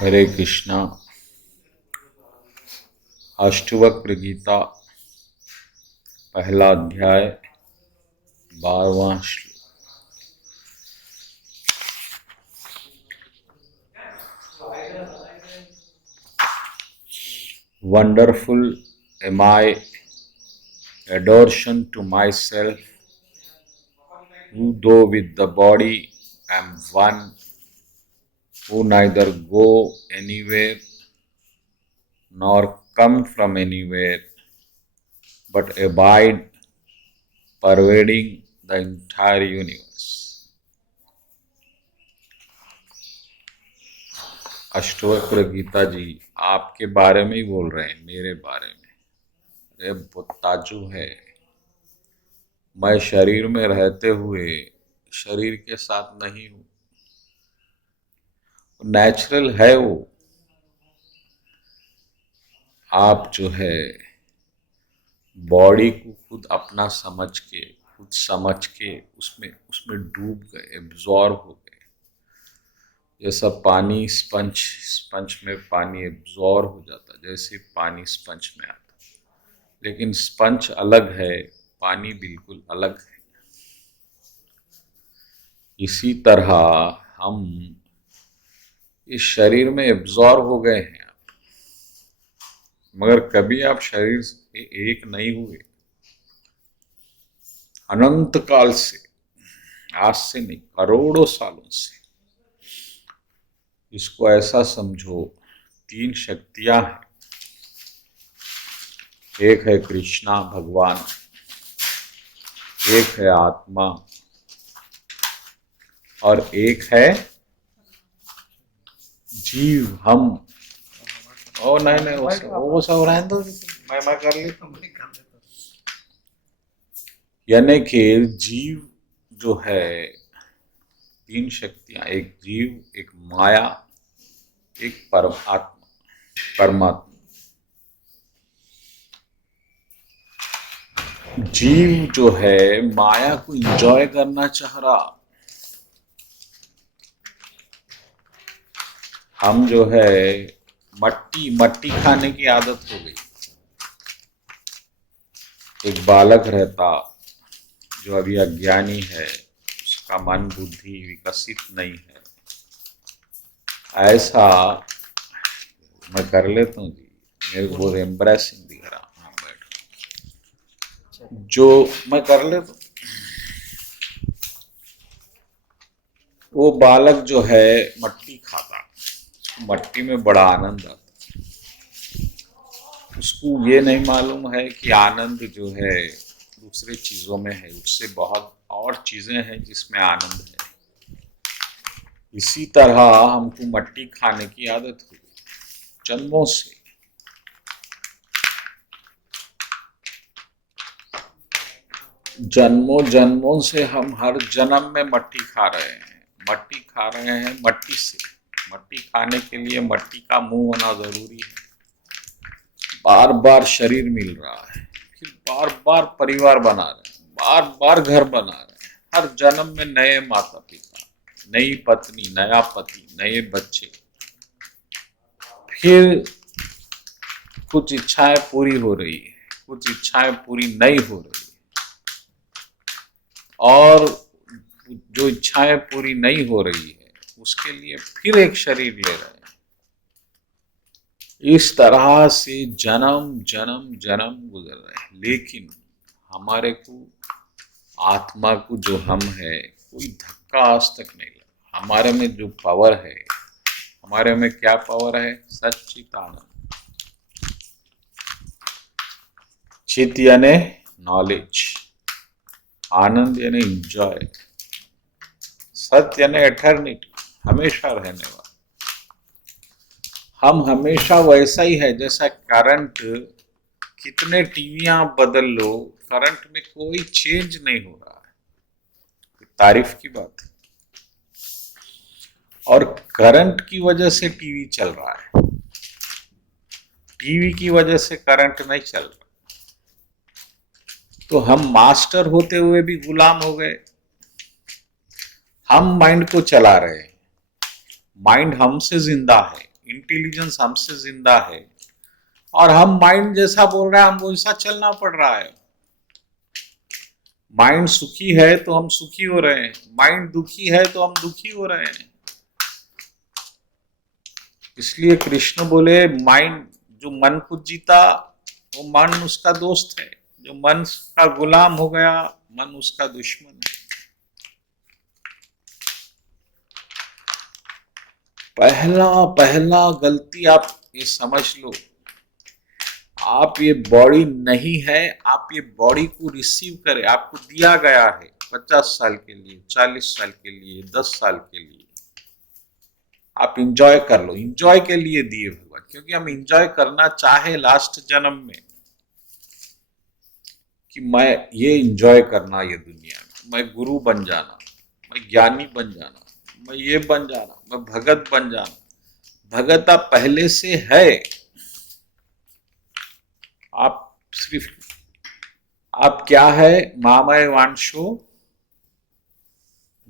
हरे कृष्णा। अष्टवक्र गीता पहला अध्याय 12वां श्लोक। Wonderful am I, adoration to myself, who though with the body am one, who neither go anywhere nor come from anywhere, but abide, pervading the entire universe. Ashtavakra Gita ji आपके बारे में ही बोल रहे हैं, मेरे बारे में। अरे बहुत ताज्जुब है, मैं शरीर में रहते हुए शरीर के साथ नहीं हूं। नेचुरल है वो। आप जो है बॉडी को खुद अपना समझ के, खुद समझ के उसमें उसमें डूब गए, एब्जॉर्ब हो गए। जैसा पानी स्पंज में पानी एब्जॉर्ब हो जाता, जैसे पानी स्पंज में आता। लेकिन स्पंज अलग है, पानी बिल्कुल अलग है। इसी तरह हम इस शरीर में एब्जॉर्ब हो गए हैं, मगर कभी आप शरीर से एक नहीं हुए। अनंत काल से, आज से नहीं, करोड़ों सालों से। इसको ऐसा समझो, तीन शक्तियां हैं। एक है कृष्णा भगवान, एक है आत्मा, और एक है जीव, हम। ओ नहीं नहीं, वो सब रहने दो, मैं कर लेता हूँ। यानी कि जीव जो है, तीन शक्तियां, एक जीव, एक माया, एक परमात्मा। जीव जो है माया को एंजॉय करना चाह रहा। हम जो है मट्टी खाने की आदत हो गई। एक बालक रहता जो अभी अज्ञानी है, उसका मन बुद्धि विकसित नहीं है। ऐसा मैं कर लेता हूँ जी, मेरे को बहुत एम्ब्रेसिंग दिख रहा। हाँ बैठो, जो मैं कर लेता हूँ। वो बालक जो है मट्टी खाता, मट्टी में बड़ा आनंद आता। उसको ये नहीं मालूम है कि आनंद जो है दूसरे चीजों में है, उससे बहुत और चीजें हैं जिसमें आनंद है। इसी तरह हमको मट्टी खाने की आदत हो गई जन्मों से। जन्मों जन्मों से हम हर जन्म में मट्टी खा रहे हैं, मट्टी खा रहे हैं मट्टी से। मट्टी खाने के लिए मट्टी का मुंह होना जरूरी है। बार बार शरीर मिल रहा है, फिर बार बार परिवार बना रहे हैं, बार बार घर बना रहे हैं। हर जन्म में नए माता पिता, नई पत्नी, नया पति, नए बच्चे। फिर कुछ इच्छाएं पूरी हो रही है, कुछ इच्छाएं पूरी नहीं हो रही, और जो इच्छाएं पूरी नहीं हो रही है उसके लिए फिर एक शरीर ले रहे हैं। इस तरह से जन्म जन्म जन्म गुजर रहे हैं। लेकिन हमारे को, आत्मा को जो हम है, कोई धक्का आज तक नहीं लगा। हमारे में जो पावर है, हमारे में क्या पावर है? सच्चिदानंद। चित यानी नॉलेज, आनंद यानी एंजॉय, सत्य यानी एटर्निटी, हमेशा रहने वाला। हम हमेशा वैसा ही है जैसा करंट। कितने टीवियां बदल लो, करंट में कोई चेंज नहीं हो रहा है। तारीफ की बात है। और करंट की वजह से टीवी चल रहा है, टीवी की वजह से करंट नहीं चल रहा। तो हम मास्टर होते हुए भी गुलाम हो गए। हम माइंड को चला रहे हैं, माइंड हमसे जिंदा है, इंटेलिजेंस हमसे जिंदा है और हम माइंड जैसा बोल रहे हैं हम वैसा चलना पड़ रहा है। माइंड सुखी है तो हम सुखी हो रहे हैं, माइंड दुखी है तो हम दुखी हो रहे हैं। इसलिए कृष्ण बोले माइंड, जो मन को जीता वो मन उसका दोस्त है, जो मन का गुलाम हो गया मन उसका दुश्मन है। पहला गलती आप ये समझ लो, आप ये बॉडी नहीं है, आप ये बॉडी को रिसीव करें, आपको दिया गया है 50 साल के लिए, 40 साल के लिए, 10 साल के लिए, आप इंजॉय कर लो। इंजॉय के लिए दिए भगवान, क्योंकि हम इंजॉय करना चाहे लास्ट जन्म में कि मैं ये इंजॉय करना, ये दुनिया में मैं गुरु बन जाना, मैं ज्ञानी बन जाना, मैं ये बन जाना, मैं भगत बन जाना। भगत आप पहले से है, आप सिर्फ आप क्या है, मामय वांशो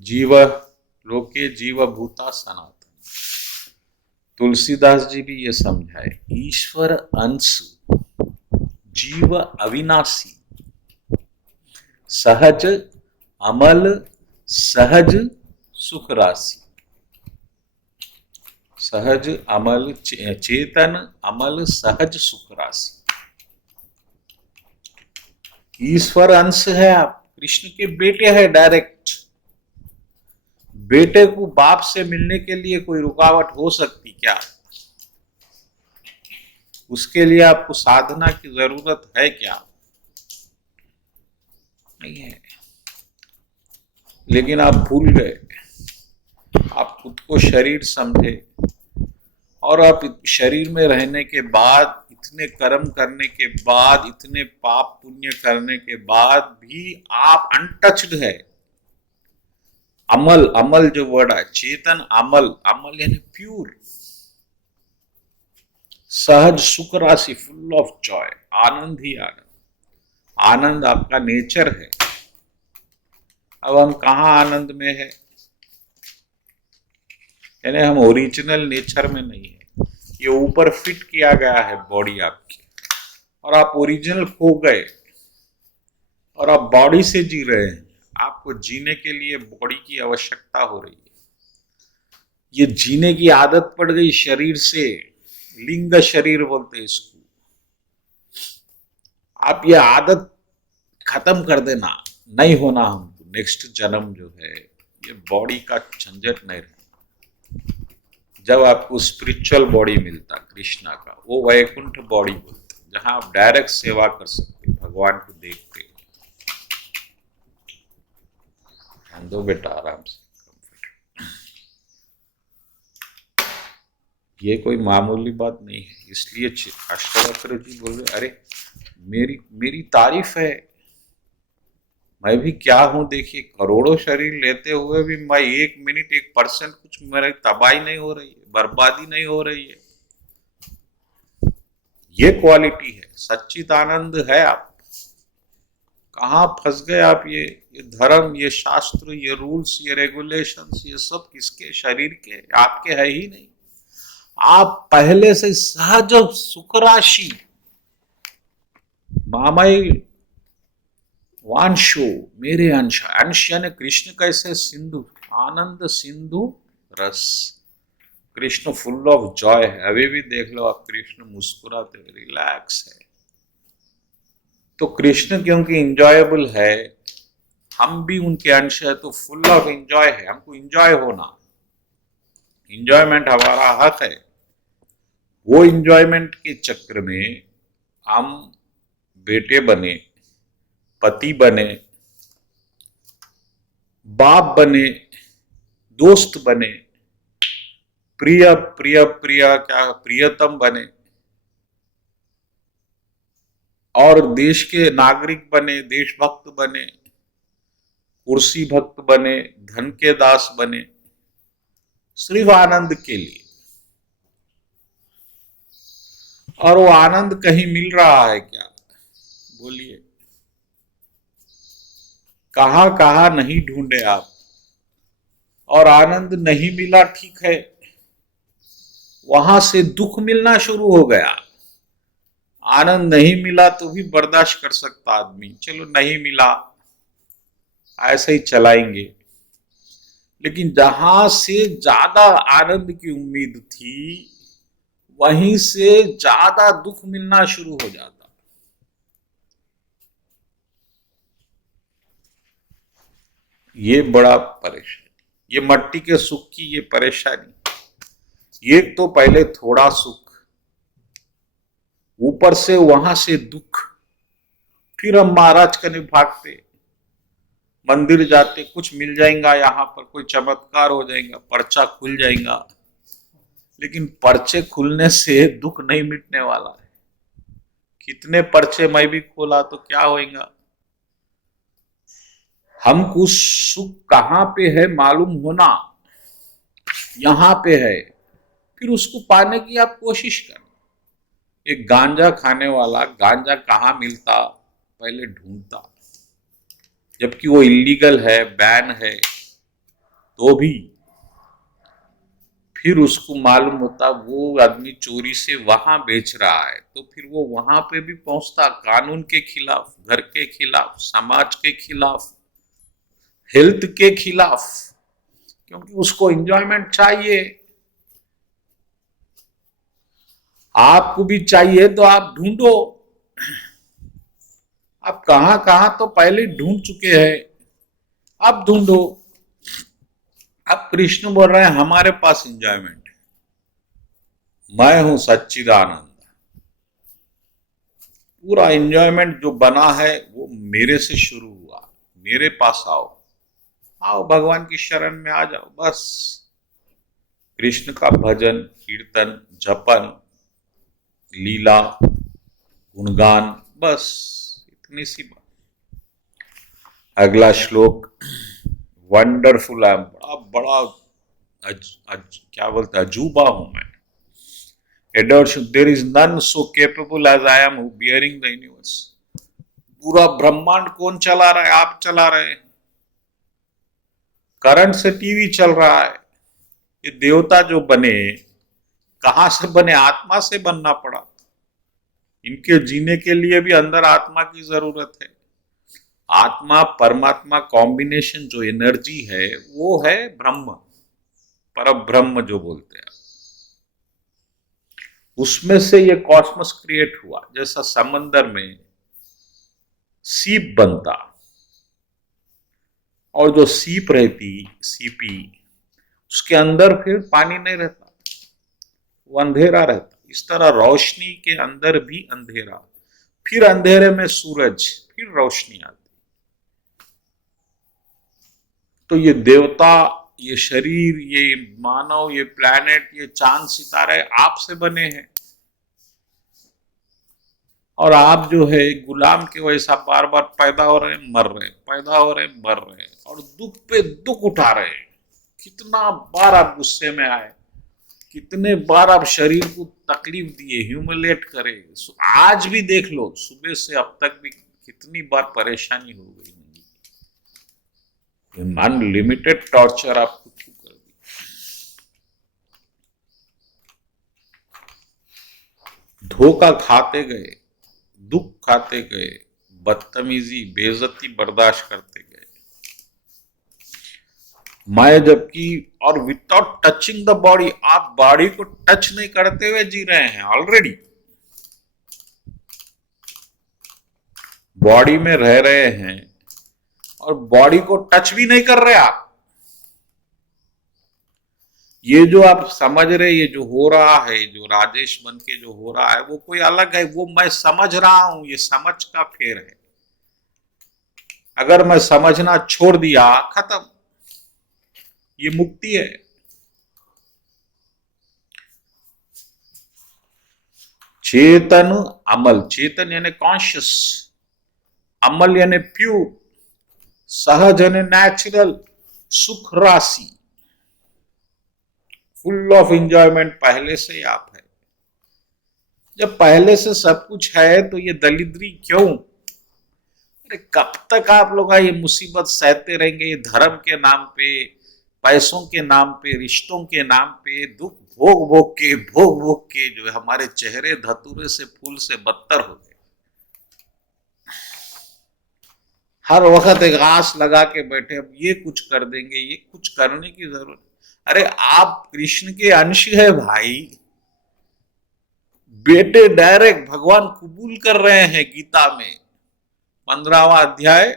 जीव लोके जीव भूता सनातन। तुलसीदास जी भी ये समझाए, ईश्वर अंश जीव अविनाशी, सहज अमल सहज सुख राशि। सहज अमल चेतन अमल सहज सुख राशि। ईश्वर अंश है, आप कृष्ण के बेटे हैं डायरेक्ट। बेटे को बाप से मिलने के लिए कोई रुकावट हो सकती क्या? उसके लिए आपको साधना की जरूरत है क्या? नहीं है। लेकिन आप भूल गए, आप खुद को शरीर समझे और आप शरीर में रहने के बाद, इतने कर्म करने के बाद, इतने पाप पुण्य करने के बाद भी आप अनटच्ड है। अमल, अमल जो वर्ड है, चेतन अमल, अमल यानी प्यूर। सहज सुख राशि, फुल ऑफ जॉय, आनंद ही आनंद। आनंद आपका नेचर है। अब हम कहाँ आनंद में है? यानी हम ओरिजिनल नेचर में नहीं है। ये ऊपर फिट किया गया है बॉडी आपकी, और आप ओरिजिनल खो गए और आप बॉडी से जी रहे हैं। आपको जीने के लिए बॉडी की आवश्यकता हो रही है। ये जीने की आदत पड़ गई शरीर से, लिंग शरीर बोलते हैं इसको। आप ये आदत खत्म कर देना, नहीं होना हमको। नेक्स्ट जन्म जो है ये बॉडी का झंझट नहीं रहे। जब आपको स्पिरिचुअल बॉडी मिलता कृष्णा का, वो वैकुंठ बॉडी बोलते, जहां आप डायरेक्ट सेवा कर सकते, भगवान को देखते। ध्यान दो बेटा आराम से। ये कोई मामूली बात नहीं है। इसलिए अष्टावक्र जी बोल रहे, अरे मेरी तारीफ है, मैं भी क्या हूं। देखिए करोड़ों शरीर लेते हुए भी मैं 1 मिनट 1% कुछ मेरी तबाही नहीं हो रही है, बर्बादी नहीं हो रही है। ये क्वालिटी है, सच्चिदानंद है। आप कहाँ फंस गए आप? ये धर्म, ये शास्त्र, ये रूल्स, ये रेगुलेशंस, ये सब किसके? शरीर के, आपके है ही नहीं। आप पहले से सहज सुख राशि, मामय वांशो, मेरे अंश। अंश यानी कृष्ण कैसे? सिंधु, आनंद सिंधु रस। कृष्ण फुल ऑफ जॉय है। अभी भी देख लो आप, कृष्ण मुस्कुराते, रिलैक्स है। तो कृष्ण क्योंकि इंजॉयबल है, हम भी उनके अंश है, तो फुल ऑफ एंजॉय है। हमको इंजॉय होना, इंजॉयमेंट हमारा हक है। वो इंजॉयमेंट के चक्र में हम बेटे बने, पति बने, बाप बने, दोस्त बने, प्रिय प्रिय प्रिय क्या प्रियतम बने, और देश के नागरिक बने, देशभक्त बने, कुर्सी भक्त बने, धन के दास बने, सिर्फ आनंद के लिए। और वो आनंद कहीं मिल रहा है क्या? बोलिए, कहां कहां नहीं ढूंढे आप, और आनंद नहीं मिला, ठीक है, वहां से दुख मिलना शुरू हो गया। आनंद नहीं मिला तो भी बर्दाश्त कर सकता आदमी, चलो नहीं मिला ऐसे ही चलाएंगे। लेकिन जहां से ज्यादा आनंद की उम्मीद थी वहीं से ज्यादा दुख मिलना शुरू हो जाता। ये बड़ा परेशानी, ये मट्टी के सुख की ये परेशानी। ये तो पहले थोड़ा सुख, ऊपर से वहां से दुख, फिर हम महाराज कने भागते, मंदिर जाते, कुछ मिल जाएगा यहाँ पर, कोई चमत्कार हो जाएगा, पर्चा खुल जाएगा। लेकिन पर्चे खुलने से दुख नहीं मिटने वाला है। कितने पर्चे मैं भी खोला तो क्या होएगा। हमको सुख कहां पे है मालूम होना, यहां पे है, फिर उसको पाने की आप कोशिश करें। एक गांजा खाने वाला गांजा कहाँ मिलता पहले ढूंढता, जबकि वो इलीगल है, बैन है, तो भी फिर उसको मालूम होता वो आदमी चोरी से वहां बेच रहा है, तो फिर वो वहां पे भी पहुंचता, कानून के खिलाफ, घर के खिलाफ, समाज के खिलाफ, हेल्थ के खिलाफ, क्योंकि उसको एंजॉयमेंट चाहिए। आपको भी चाहिए तो आप ढूंढो। आप कहां कहां तो पहले ढूंढ चुके हैं, अब ढूंढो। अब कृष्ण बोल रहे हैं हमारे पास एंजॉयमेंट है, मैं हूं सच्चिदानंद। पूरा एंजॉयमेंट जो बना है वो मेरे से शुरू हुआ, मेरे पास आओ, आओ भगवान की शरण में आ जाओ। बस कृष्ण का भजन, कीर्तन, जपन, लीला, गुणगान, बस इतनी सी बात। अगला श्लोक, वंडरफुल है, बड़ा बड़ा क्या बोलते हैं, अजूबा हूं मैं। There is none so capable as I am who bearing the universe. पूरा ब्रह्मांड कौन चला रहा है? आप चला रहे हैं। करंट से टीवी चल रहा है। ये देवता जो बने कहां से बने? आत्मा से बनना पड़ा। इनके जीने के लिए भी अंदर आत्मा की जरूरत है। आत्मा परमात्मा कॉम्बिनेशन जो एनर्जी है वो है ब्रह्म, पर ब्रह्म जो बोलते हैं, उसमें से ये कॉस्मोस क्रिएट हुआ। जैसा समंदर में सीप बनता और जो सीप रहती, सीपी, उसके अंदर फिर पानी नहीं रहता, वो अंधेरा रहता। इस तरह रोशनी के अंदर भी अंधेरा, फिर अंधेरे में सूरज, फिर रोशनी आती। तो ये देवता, ये शरीर, ये मानव, ये प्लैनेट, ये चांद सितारे आपसे बने हैं। और आप जो है गुलाम के वैसा बार बार पैदा हो रहे हैं, मर रहे, पैदा हो रहे, मर रहे, और दुख पे दुख उठा रहे। कितना बार आप गुस्से में आए, कितने बार आप शरीर को तकलीफ दिए, ह्यूमिलेट करे। आज भी देख लो, सुबह से अब तक भी कितनी बार परेशानी हो गई। अनलिमिटेड टॉर्चर आपको क्यों कर दी? धोखा खाते गए, दुख खाते गए, बदतमीजी, बेइज्जती बर्दाश्त करते गए। मैं जबकि, और विदाउट टचिंग द बॉडी, आप बॉडी को टच नहीं करते हुए जी रहे हैं। ऑलरेडी बॉडी में रह रहे हैं और बॉडी को टच भी नहीं कर रहे आप। ये जो आप समझ रहे, ये जो हो रहा है, जो राजेश बन के जो हो रहा है, वो कोई अलग है, वो मैं समझ रहा हूं। ये समझ का फेर है। अगर मैं समझना छोड़ दिया, खत्म, ये मुक्ति है। चेतन अमल, चेतन यानी कॉन्शियस, अमल यानी प्योर, सहज यानी नेचुरल, सुख राशि, फुल ऑफ एंजॉयमेंट पहले से आप है। जब पहले से सब कुछ है तो ये दलिद्री क्यों? अरे कब तक आप लोग ये मुसीबत सहते रहेंगे? ये धर्म के नाम पे, पैसों के नाम पे, रिश्तों के नाम पे दुख भोग भोग के जो है हमारे चेहरे धतूरे से फूल से बदतर हो गए। हर वक्त एक आस लगा के बैठे, अब ये कुछ कर देंगे, ये कुछ करने की जरूरत। अरे आप कृष्ण के अंश है भाई, बेटे डायरेक्ट भगवान कबूल कर रहे हैं गीता में 15वां अध्याय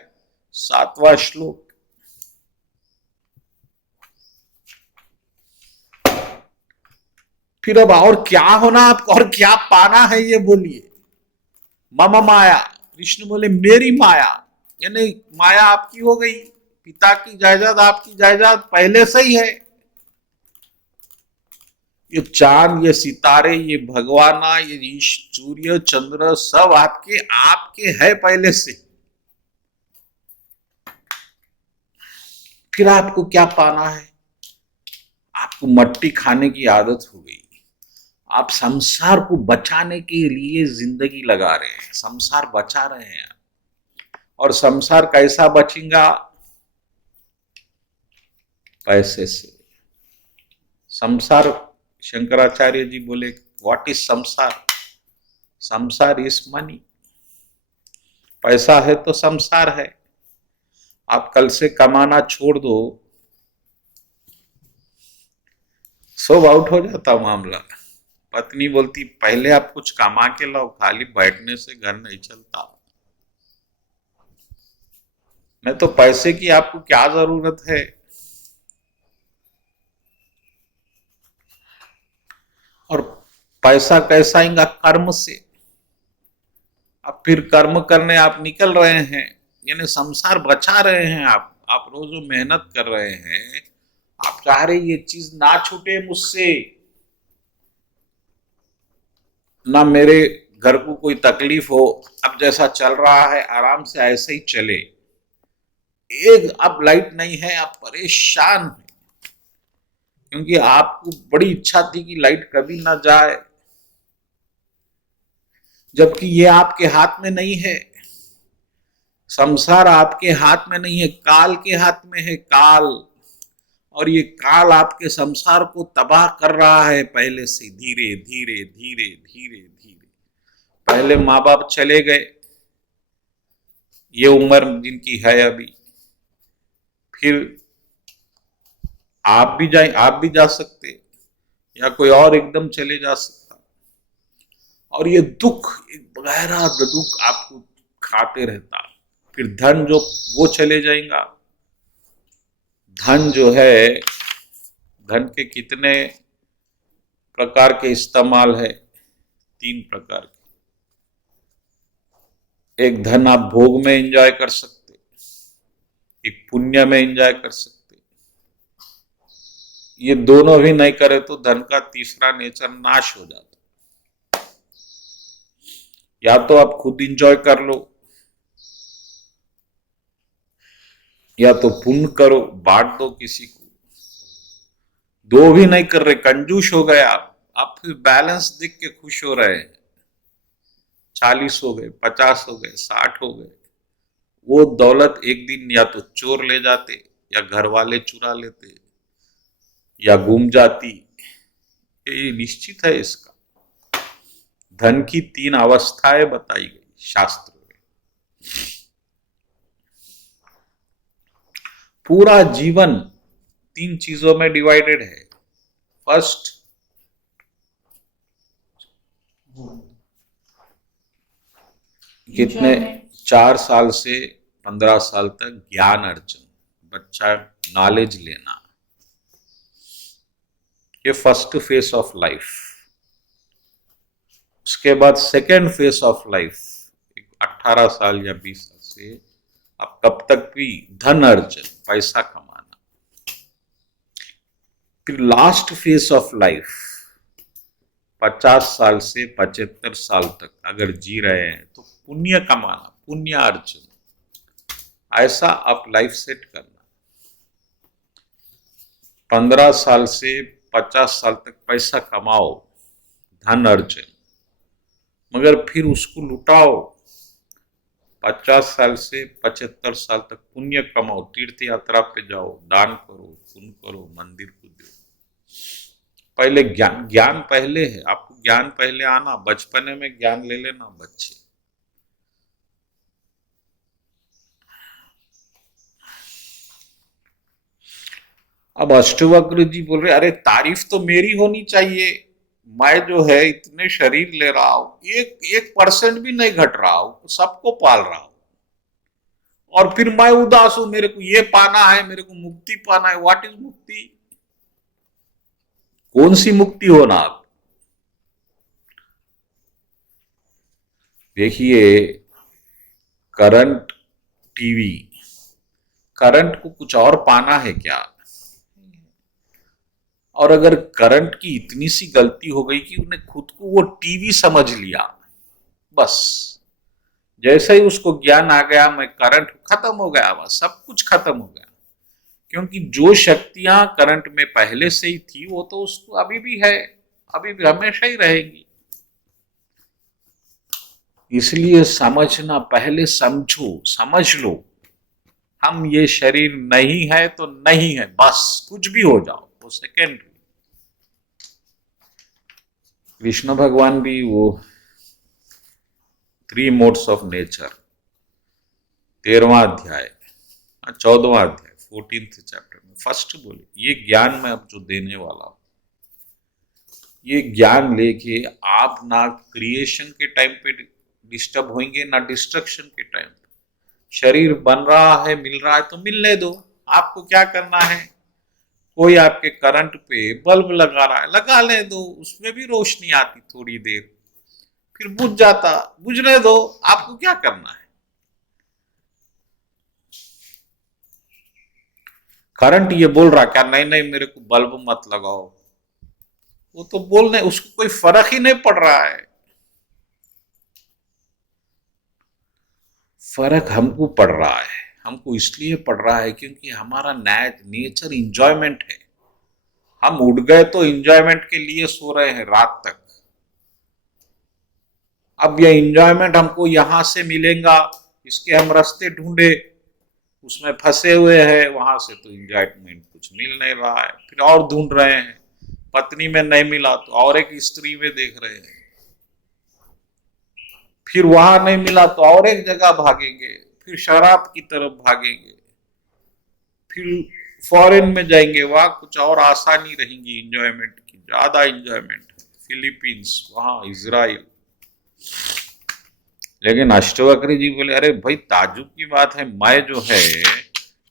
7वां श्लोक। फिर अब और क्या होना आपको, और क्या पाना है ये बोलिए। मम माया, कृष्ण बोले मेरी माया, यानी माया आपकी हो गई, पिता की जायदाद आपकी जायदाद पहले से ही है। ये चांद, ये सितारे, ये भगवाना, ये सूर्य चंद्र सब आपके आपके है पहले से। फिर आपको क्या पाना है? आपको मट्टी खाने की आदत हो गई, आप संसार को बचाने के लिए जिंदगी लगा रहे हैं, संसार बचा रहे हैं। और संसार कैसा बचेगा? पैसे से। संसार, शंकराचार्य जी बोले व्हाट इज संसार? संसार इज मनी। पैसा है तो संसार है। आप कल से कमाना छोड़ दो, सब आउट हो जाता मामला। पत्नी बोलती पहले आप कुछ कमा के लाओ, खाली बैठने से घर नहीं चलता। नहीं तो पैसे की आपको क्या जरूरत है? और पैसा कैसा आएगा? कर्म से। अब फिर कर्म करने आप निकल रहे हैं, यानी संसार बचा रहे हैं। आप रोज मेहनत कर रहे हैं, आप चाह रहे ये चीज ना छूटे मुझसे, ना मेरे घर को कोई तकलीफ हो। अब जैसा चल रहा है आराम से ऐसे ही चले। एक अब लाइट नहीं है, आप परेशान हैं, क्योंकि आपको बड़ी इच्छा थी कि लाइट कभी ना जाए, जबकि ये आपके हाथ में नहीं है। संसार आपके हाथ में नहीं है, काल के हाथ में है, काल। और ये काल आपके संसार को तबाह कर रहा है पहले से, धीरे धीरे धीरे धीरे धीरे। पहले माँ बाप चले गए, ये उम्र जिनकी है अभी, फिर आप भी जा सकते, या कोई और एकदम चले जा सकता। और ये दुख, एक गहरा दुख आपको खाते रहता। फिर धन जो वो चले जाएगा। धन जो है, धन के कितने प्रकार के इस्तेमाल है? 3 प्रकार के। एक धन आप भोग में एंजॉय कर सकते, एक पुण्य में एंजॉय कर सकते। ये दोनों भी नहीं करे तो धन का तीसरा नेचर नाश हो जाता। या तो आप खुद एंजॉय कर लो, या तो पुण्य करो, बांट दो किसी को। दो भी नहीं कर रहे, कंजूस हो गए आप फिर बैलेंस देख के खुश हो रहे हैं। 40 हो गए, 50 हो गए, 60 हो गए। वो दौलत एक दिन या तो चोर ले जाते, या घर वाले चुरा लेते, या गुम जाती। ये निश्चित है इसका। धन की 3 अवस्थाएं बताई गई शास्त्र में। पूरा जीवन 3 चीजों में डिवाइडेड है। फर्स्ट, कितने 4 साल से 15 साल तक ज्ञान अर्जन, बच्चा नॉलेज लेना, ये फर्स्ट फेज ऑफ लाइफ। उसके बाद सेकेंड फेज ऑफ लाइफ, 18 साल या 20 साल से आप कब तक भी धन अर्जन, पैसा कमाना। फिर लास्ट फेज ऑफ लाइफ 50 साल से 75 साल तक अगर जी रहे हैं तो पुण्य कमाना, पुण्य अर्जन। ऐसा आप लाइफ सेट करना। 15 साल से 50 साल तक पैसा कमाओ, धन अर्जन, मगर फिर उसको लुटाओ। 50 साल से 75 साल तक पुण्य कमाओ, तीर्थ यात्रा पे जाओ, दान करो, पुण्य करो, मंदिर को दो। पहले ज्ञान, ज्ञान पहले है, आपको ज्ञान पहले आना, बचपने में ज्ञान ले लेना बच्चे। अब अष्टवक्र जी बोल रहे, अरे तारीफ तो मेरी होनी चाहिए, मैं जो है इतने शरीर ले रहा हूं, एक एक परसेंट भी नहीं घट रहा हूं, सबको पाल रहा हूं, और फिर मैं उदास हूं, मेरे को ये पाना है, मेरे को मुक्ति पाना है। व्हाट इज मुक्ति? कौन सी मुक्ति होना? आप देखिए, करंट टीवी, करंट को कुछ और पाना है क्या? और अगर करंट की इतनी सी गलती हो गई कि उन्हें खुद को वो टीवी समझ लिया, बस जैसे ही उसको ज्ञान आ गया मैं करंट, खत्म हो गया, बस सब कुछ खत्म हो गया। क्योंकि जो शक्तियां करंट में पहले से ही थी वो तो उसको अभी भी है, अभी भी हमेशा ही रहेगी। इसलिए समझना, पहले समझो, समझ लो, हम ये शरीर नहीं है तो नहीं है, बस कुछ भी हो जाओ, वो सेकेंडरी। कृष्ण भगवान भी वो 3 मोड्स ऑफ नेचर 13वां अध्याय, 14वां अध्याय 14th चैप्टर में फर्स्ट बोले, ये ज्ञान मैं अब जो देने वाला हूं, ये ज्ञान लेके आप ना क्रिएशन के टाइम पे डिस्टर्ब होंगे, ना डिस्ट्रक्शन के टाइम पे। शरीर बन रहा है, मिल रहा है तो मिलने दो, आपको क्या करना है? कोई आपके करंट पे बल्ब लगा रहा है, लगा ले दो, उसमें भी रोशनी आती थोड़ी देर, फिर बुझ जाता, बुझने दो, आपको क्या करना है? करंट ये बोल रहा क्या, नहीं नहीं मेरे को बल्ब मत लगाओ, वो तो बोलने, उसको कोई फर्क ही नहीं पड़ रहा है। फर्क हमको पड़ रहा है, हमको इसलिए पड़ रहा है क्योंकि हमारा नेचर इंजॉयमेंट है। हम उठ गए तो इंजॉयमेंट के लिए सो रहे हैं रात तक। अब ये इंजॉयमेंट हमको यहां से मिलेगा, इसके हम रास्ते ढूंढे, उसमें फंसे हुए हैं, वहां से तो इंजॉयमेंट कुछ मिल नहीं रहा है, फिर और ढूंढ रहे हैं, पत्नी में नहीं मिला तो और एक स्त्री में देख रहे हैं, फिर वहां नहीं मिला तो और एक जगह भागेंगे, फिर शराब की तरफ भागेंगे, फिर फॉरेन में जाएंगे, वहां कुछ और आसानी रहेंगी इंजॉयमेंट की, ज्यादा इंजॉयमेंट है, फिलीपींस, वहां इजराइल। लेकिन अष्टवक्र जी बोले, अरे भाई ताजुब की बात है, मैं जो है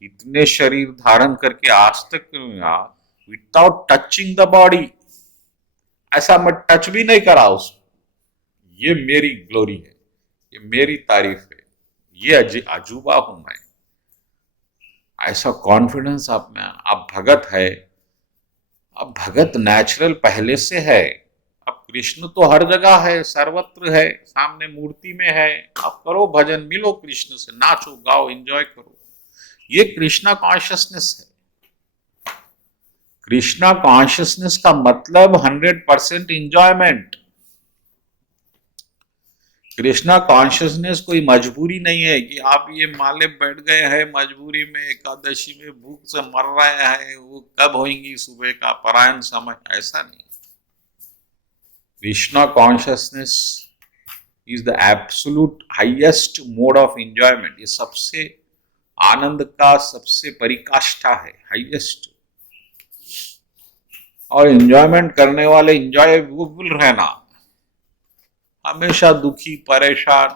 इतने शरीर धारण करके आज तक विदाउट टचिंग द बॉडी, ऐसा मैं टच भी नहीं करा उसको, ये मेरी ग्लोरी है, ये मेरी तारीफ है, ये अजूबा हूं मैं। ऐसा कॉन्फिडेंस आप में, आप भगत है, अब भगत नेचुरल पहले से है। अब कृष्ण तो हर जगह है, सर्वत्र है, सामने मूर्ति में है, आप करो भजन, मिलो कृष्ण से, नाचो गाओ एंजॉय करो, ये कृष्णा कॉन्शियसनेस है। कृष्णा कॉन्शियसनेस का मतलब 100% इंजॉयमेंट। कृष्णा कॉन्शियसनेस कोई मजबूरी नहीं है कि आप ये माले बैठ गए हैं मजबूरी में, एकादशी में भूख से मर रहे हैं, वो कब होंगी सुबह का परायण समय, ऐसा नहीं। Krishna consciousness is the absolute highest mode of enjoyment, ये सबसे आनंद का सबसे परिकाष्ठा है, हाईएस्ट। और एंजॉयमेंट करने वाले एंजॉयबल रहना, हमेशा दुखी परेशान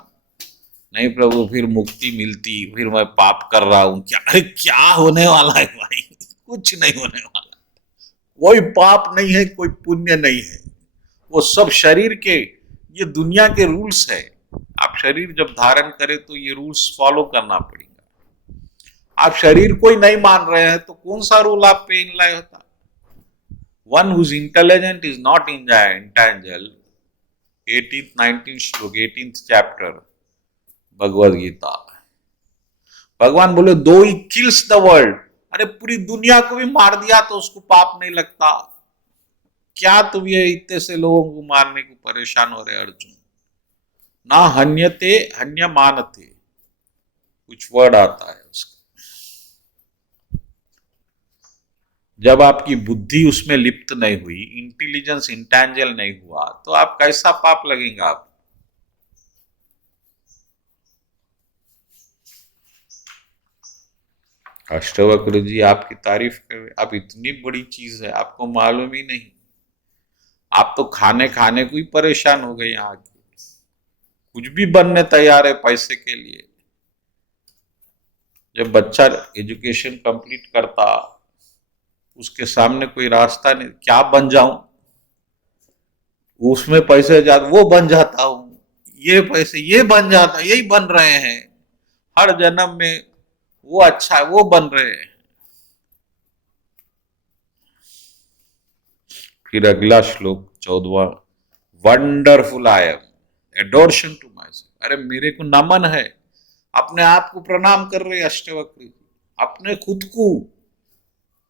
नहीं प्रभु फिर मुक्ति मिलती, फिर मैं पाप कर रहा हूं क्या, अरे क्या होने वाला है भाई, कुछ नहीं होने वाला, कोई पाप नहीं है, कोई पुण्य नहीं है, वो सब शरीर के, ये दुनिया के रूल्स है। आप शरीर जब धारण करें तो ये रूल्स फॉलो करना पड़ेगा। आप शरीर को ही नहीं मान रहे हैं तो कौन सा रूल आप पे इनलाय होता? One whose intelligent is not intangible, 18th 19th श्लोक 18th चैप्टर भगवद गीता। भगवान बोले दो ही किल्स द वर्ल्ड, अरे पूरी दुनिया को भी मार दिया तो उसको पाप नहीं लगता, क्या तुम ये इतने से लोगों को मारने को परेशान हो रहे अर्जुन? ना हन्यते हन्यमानते, कुछ वर्ड आता है उसका, जब आपकी बुद्धि उसमें लिप्त नहीं हुई, इंटेलिजेंस इंटेंजिबल नहीं हुआ, तो आप कैसा पाप लगेगा आप? अष्टवक्र जी आपकी तारीफ कर रहे, आप इतनी बड़ी चीज है आपको मालूम ही नहीं। आप तो खाने खाने को ही परेशान हो गए, यहाँ के कुछ भी बनने तैयार है पैसे के लिए। जब बच्चा एजुकेशन कंप्लीट करता, उसके सामने कोई रास्ता नहीं, क्या बन जाऊं, उसमें पैसे जाते वो बन जाता हूं, ये पैसे ये बन जाता, यही बन रहे हैं हर जन्म में, वो अच्छा है वो बन रहे हैं। फिर अगला श्लोक 14वां, wonderful I am, adoration to my self. अरे मेरे को नमन है, अपने आप को प्रणाम कर रहे अष्टवक्र, अपने खुद को।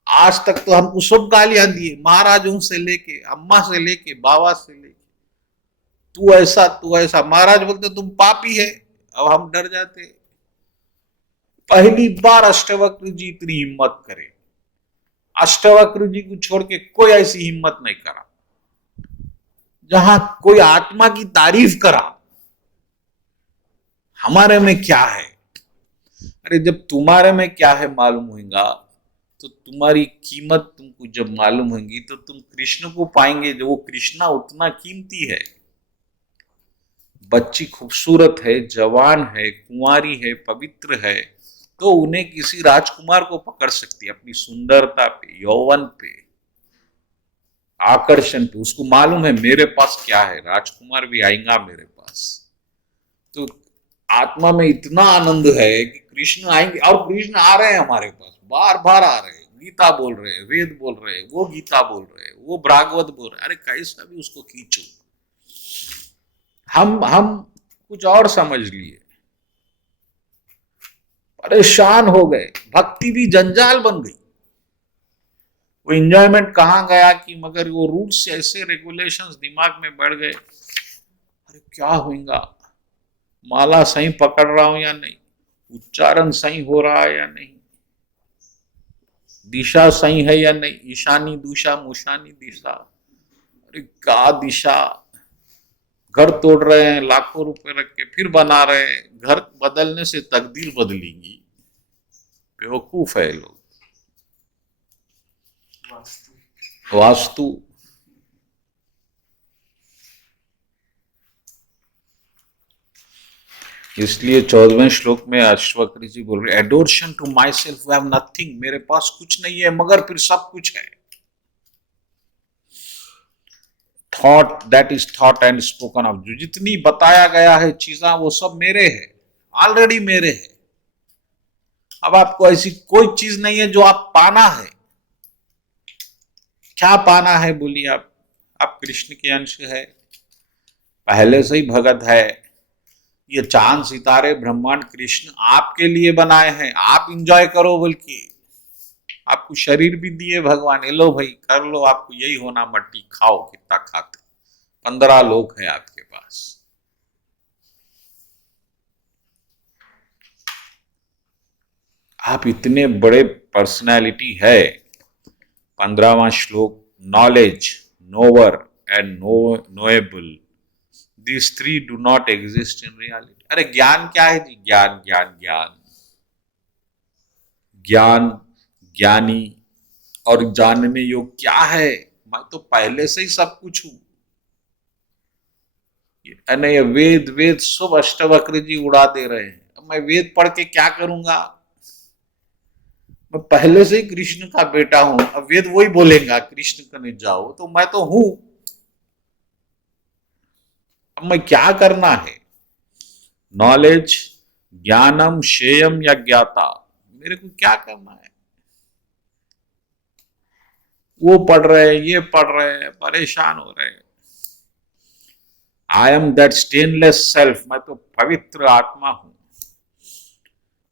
आज तक तो हमको सब गालियां दिए, महाराजों से लेके, अम्मा से लेके, बाबा से लेके, तू ऐसा तू ऐसा। महाराज बोलते तुम पापी है, अब हम डर जाते। पहली बार अष्टवक्र जी इतनी हिम्मत करे, अष्टवक्र जी को छोड़ के कोई ऐसी हिम्मत नहीं करा जहां कोई आत्मा की तारीफ करा। हमारे में क्या है? अरे जब तुम्हारे में क्या है मालूम होगा, तो तुम्हारी कीमत तुमको जब मालूम होगी, तो तुम कृष्ण को पाएंगे, जो वो कृष्णा उतना कीमती है। बच्ची खूबसूरत है, जवान है, कुंवारी है, पवित्र है, तो उन्हें किसी राजकुमार को पकड़ सकती है अपनी सुंदरता पे, यौवन पे, आकर्षण पे। उसको मालूम है मेरे पास क्या है, राजकुमार भी आएगा मेरे पास। तो आत्मा में इतना आनंद है कि कृष्ण आएंगे, और कृष्ण आ रहे हैं हमारे पास, बार बार आ रहे हैं, गीता बोल रहे हैं, वेद बोल रहे हैं, वो गीता बोल रहे हैं, वो भागवत बोल रहे हैं। अरे कैसा भी उसको खींचो, हम कुछ और समझ लिए, परेशान हो गए, भक्ति भी जंजाल बन गई। वो एंजॉयमेंट कहां गया कि मगर वो रूल्स ऐसे रेगुलेशंस दिमाग में बढ़ गए। अरे क्या होगा, माला सही पकड़ रहा हूं या नहीं, उच्चारण सही हो रहा है या नहीं, दिशा सही है या नहीं, ईशानी दूषा मुशानी दिशा। अरे क्या दिशा, घर तोड़ रहे हैं, लाखों रुपए रख के फिर बना रहे हैं। घर बदलने से तकदीर बदलेगी, बेवकूफ है लोग। वास्तु इसलिए 14वें श्लोक में अश्वक्र जी बोल रहे, adoration to my self we have nothing, मेरे पास कुछ नहीं है मगर फिर सब कुछ है। Thought that is thought and spoken of, जो जितनी बताया गया है चीजें वो सब मेरे है, ऑलरेडी मेरे है। अब आपको ऐसी कोई चीज नहीं है जो आप पाना है। क्या पाना है बोलिए आप कृष्ण के अंश है, पहले से ही भगत है। ये चांद सितारे ब्रह्मांड कृष्ण आपके लिए बनाए हैं, आप इंजॉय करो। बल्कि आपको शरीर भी दिए भगवान, लो भाई कर लो, आपको यही होना, मट्टी खाओ, कितना खाते, 15 लोग हैं आपके पास। आप इतने बड़े पर्सनैलिटी है। 15वां श्लोक, knowledge, nowhere and knowable, these three do not exist in reality। अरे ज्ञान क्या है जी, ज्ञान ज्ञान ज्ञान, ज्ञान ज्ञानी और जानने योग क्या है? मैं तो पहले से ही सब कुछ हूं। ये वेद वेद सब अष्टवक्र जी उड़ा दे रहे हैं, अब मैं वेद पढ़ के क्या करूंगा? मैं पहले से ही कृष्ण का बेटा हूं, अब वेद वही बोलेगा कृष्ण कने जाओ, तो मैं तो हूं। अब मैं क्या करना है? नॉलेज, ज्ञानम, शेयम या ज्ञाता, मेरे को क्या करना है? वो पढ़ रहे हैं, ये पढ़ रहे हैं, परेशान हो रहे हैं। I am that stainless self, मैं तो पवित्र आत्मा हूं।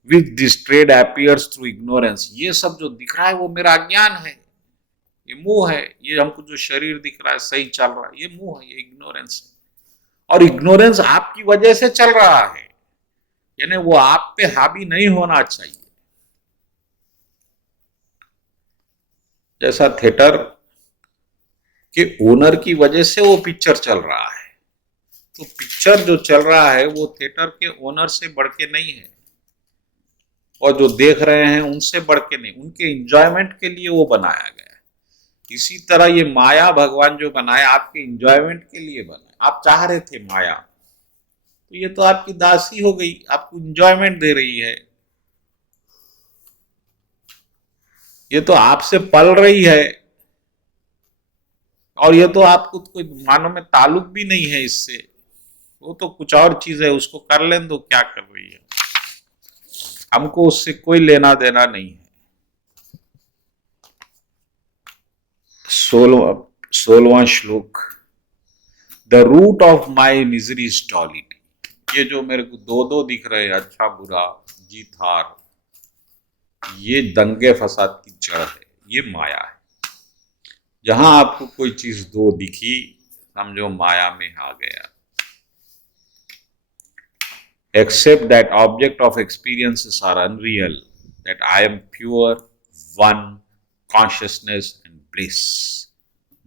Which this trade appears through ignorance, ये सब जो दिख रहा है वो मेरा अज्ञान है, ये मुंह है। ये हमको जो शरीर दिख रहा है सही चल रहा है, ये मुंह है, ये इग्नोरेंस है। और इग्नोरेंस आपकी वजह से चल रहा है, यानी वो आप पे हावी नहीं होना चाहिए। जैसा थिएटर के ओनर की वजह से वो पिक्चर चल रहा है, तो पिक्चर जो चल रहा है वो थिएटर के ओनर से बढ़ के नहीं है, और जो देख रहे हैं उनसे बढ़ के नहीं, उनके एंजॉयमेंट के लिए वो बनाया गया है। इसी तरह ये माया भगवान जो बनाया आपके एंजॉयमेंट के लिए बनाया। आप चाह रहे थे माया, तो ये तो आपकी दासी हो गई, आपको एंजॉयमेंट दे रही है, ये तो आपसे पल रही है, और ये तो आपको कोई मानो में ताल्लुक भी नहीं है इससे, वो तो कुछ और चीज है, उसको कर लें दो क्या कर रही है, हमको उससे कोई लेना देना नहीं है। 16वां श्लोक, the root of my misery is duality. ये जो मेरे को दो दो दिख रहे हैं, अच्छा बुरा जीत हार, ये दंगे फसाद की जड़ है, ये माया है। जहां आपको कोई चीज दो दिखी, समझो माया में आ गया। Except that object of experiences are unreal, that I am pure, one, consciousness and bliss.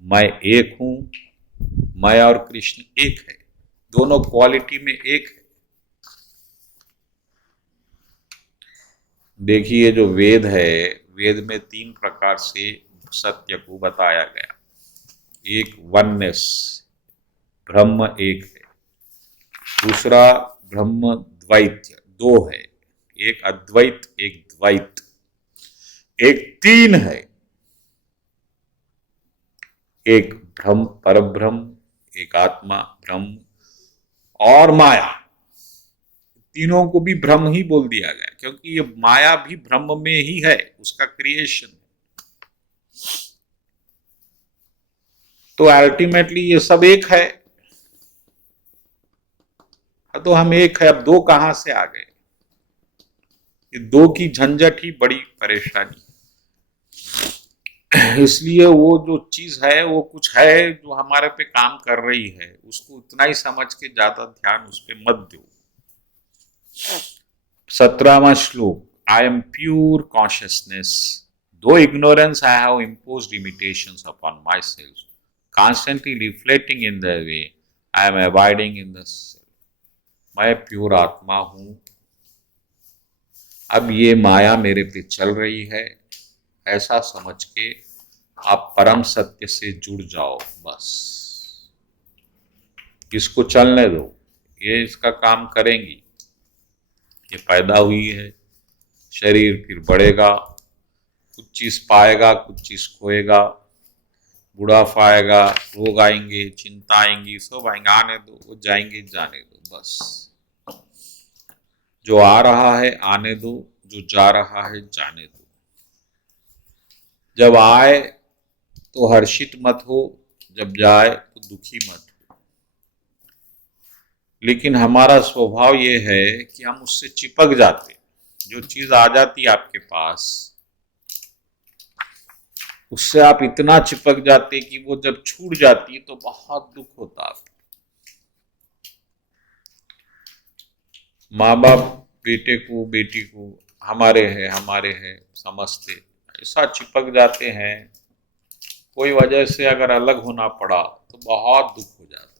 मैं एक हूं, मैं और कृष्ण एक है, दोनों क्वालिटी में एक है। देखिए जो वेद है, वेद में 3 प्रकार से सत्य को बताया गया। एक वननेस, ब्रह्म एक है। दूसरा ब्रह्म द्वैत, 2 है, एक अद्वैत एक द्वैत। एक 3 है, एक ब्रह्म परब्रह्म, एक आत्मा ब्रह्म और माया। तीनों को भी ब्रह्म ही बोल दिया गया, क्योंकि ये माया भी ब्रह्म में ही है, उसका क्रिएशन है। तो अल्टीमेटली ये सब एक है, तो हम एक है, अब 2 कहां से आ गए? ये 2 की झंझट ही बड़ी परेशानी। इसलिए वो जो चीज है वो कुछ है जो हमारे पे काम कर रही है, उसको उतना ही समझ के ज्यादा ध्यान उस पर मत दो। 17वां श्लोक, आई एम प्योर कॉन्शियसनेस, दो ignorance I have imposed imitations upon my self, constantly reflecting in the way I am abiding in the self. मैं प्योर आत्मा हूं, अब ये माया मेरे पे चल रही है, ऐसा समझ के आप परम सत्य से जुड़ जाओ। बस इसको चलने दो, ये इसका काम करेंगी। ये पैदा हुई है, शरीर फिर बढ़ेगा, कुछ चीज पाएगा, कुछ चीज खोएगा, बुढ़ापा आएगा, रोग आएंगे, चिंता आएंगी, सब आएंगे, आने दो, वो जाएंगे, जाने दो। बस जो आ रहा है आने दो, जो जा रहा है जाने दो। जब आए तो हर्षित मत हो, जब जाए तो दुखी मत हो। लेकिन हमारा स्वभाव ये है कि हम उससे चिपक जाते, जो चीज आ जाती आपके पास उससे आप इतना चिपक जाते कि वो जब छूट जाती तो बहुत दुख होता। माँ बाप बेटे को बेटी को हमारे हैं समझते, ऐसा चिपक जाते हैं, कोई वजह से अगर अलग होना पड़ा तो बहुत दुख हो जाता।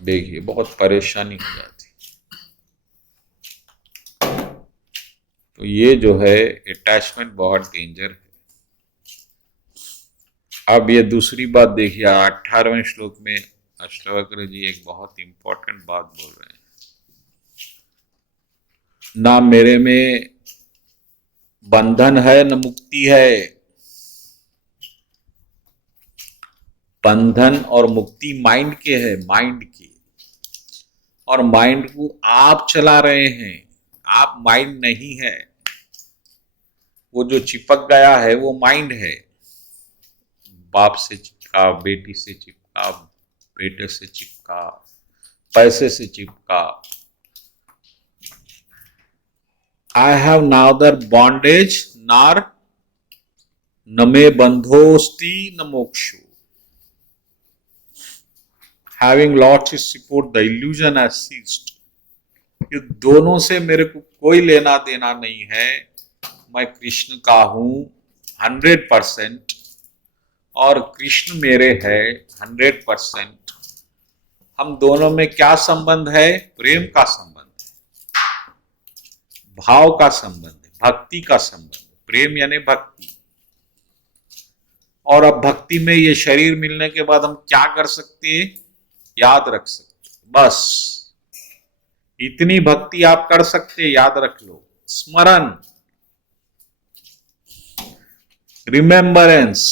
देखिए बहुत परेशानी हो जाती। तो ये जो है अटैचमेंट बहुत डेंजर है। अब ये दूसरी बात देखिए, 18वें श्लोक में अष्टावक्र जी एक बहुत इंपॉर्टेंट बात बोल रहे हैं। ना मेरे में बंधन है न मुक्ति है। बंधन और मुक्ति माइंड के है, माइंड की, और माइंड को आप चला रहे हैं, आप माइंड नहीं है। वो जो चिपक गया है वो माइंड है, बाप से चिपका, बेटी से चिपका, बेटे से चिपका, पैसे से चिपका। I have neither bondage nor न मे बंधोस्ति न मोक्षो। Having lost its support, the illusion has ceased. ये दोनों से मेरे को कोई लेना देना नहीं है, मैं कृष्ण का हूं 100% और कृष्ण मेरे है 100%। हम दोनों में क्या संबंध है? प्रेम का संबंध है, भाव का संबंध है, भक्ति का संबंध है। प्रेम यानी भक्ति। और अब भक्ति में ये शरीर मिलने के बाद हम क्या कर सकते हैं? याद रख सकते हैं। बस इतनी भक्ति आप कर सकते हैं, याद रख लो। स्मरण, रिमेम्बरेंस।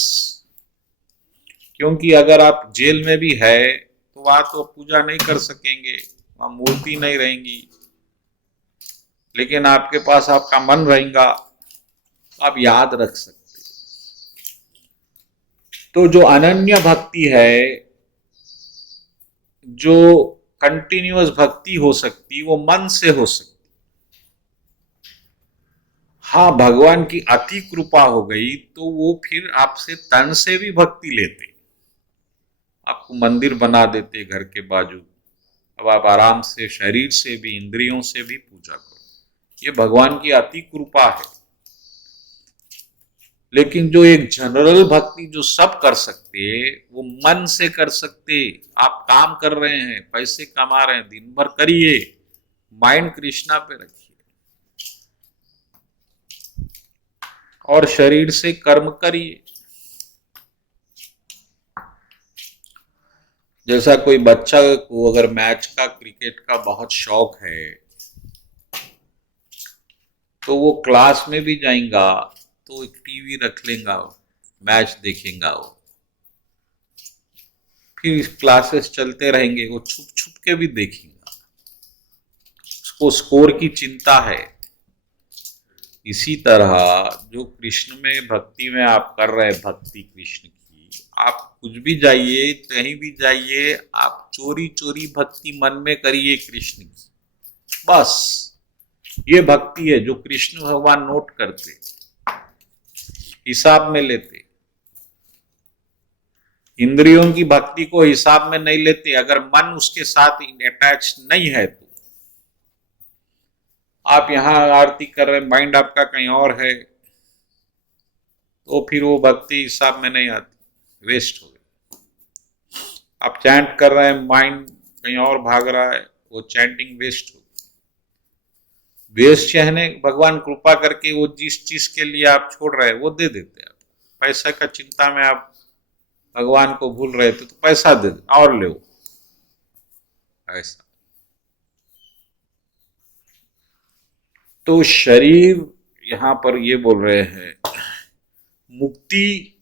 क्योंकि अगर आप जेल में भी है तो वहां तो पूजा नहीं कर सकेंगे, वहां मूर्ति नहीं रहेंगी, लेकिन आपके पास आपका मन रहेगा, आप याद रख सकते। तो जो अनन्य भक्ति है, जो कंटिन्यूअस भक्ति हो सकती, वो मन से हो सकती। हाँ, भगवान की अति कृपा हो गई तो वो फिर आपसे तन से भी भक्ति लेते, आपको मंदिर बना देते घर के बाजू। अब आप आराम से शरीर से भी, इंद्रियों से भी पूजा करो। ये भगवान की अति कृपा है। लेकिन जो एक जनरल भक्ति जो सब कर सकते, वो मन से कर सकते। आप काम कर रहे हैं, पैसे कमा रहे हैं, दिन भर करिए, माइंड कृष्णा पे रखिए और शरीर से कर्म करिए। जैसा कोई बच्चा को अगर मैच का, क्रिकेट का बहुत शौक है तो वो क्लास में भी जाएगा तो एक टीवी रख लेगा, मैच देखेगा वो, फिर क्लासेस चलते रहेंगे, वो छुप छुप के भी देखेगा, उसको स्कोर की चिंता है। इसी तरह जो कृष्ण में भक्ति में आप कर रहे हैं, भक्ति कृष्ण की, आप कुछ भी जाइए, कहीं भी जाइए, आप चोरी चोरी भक्ति मन में करिए कृष्ण की। बस ये भक्ति है जो कृष्ण भगवान नोट करते, हिसाब में लेते। इंद्रियों की भक्ति को हिसाब में नहीं लेते। अगर मन उसके साथ अटैच नहीं है तो आप यहां आरती कर रहे, माइंड आपका कहीं और है, तो फिर वो भक्ति हिसाब में नहीं आती, वेस्ट हो गई। आप चैंट कर रहे हैं, माइंड कहीं और भाग रहा है, वो चैंटिंग वेस्ट हो गई। वेस्ट चाहने भगवान कृपा करके वो जिस चीज के लिए आप छोड़ रहे हैं वो दे देते हैं। पैसा का चिंता में आप भगवान को भूल रहे थे तो पैसा दे दे और ले, ऐसा। तो शरीर यहां पर ये बोल रहे हैं, मुक्ति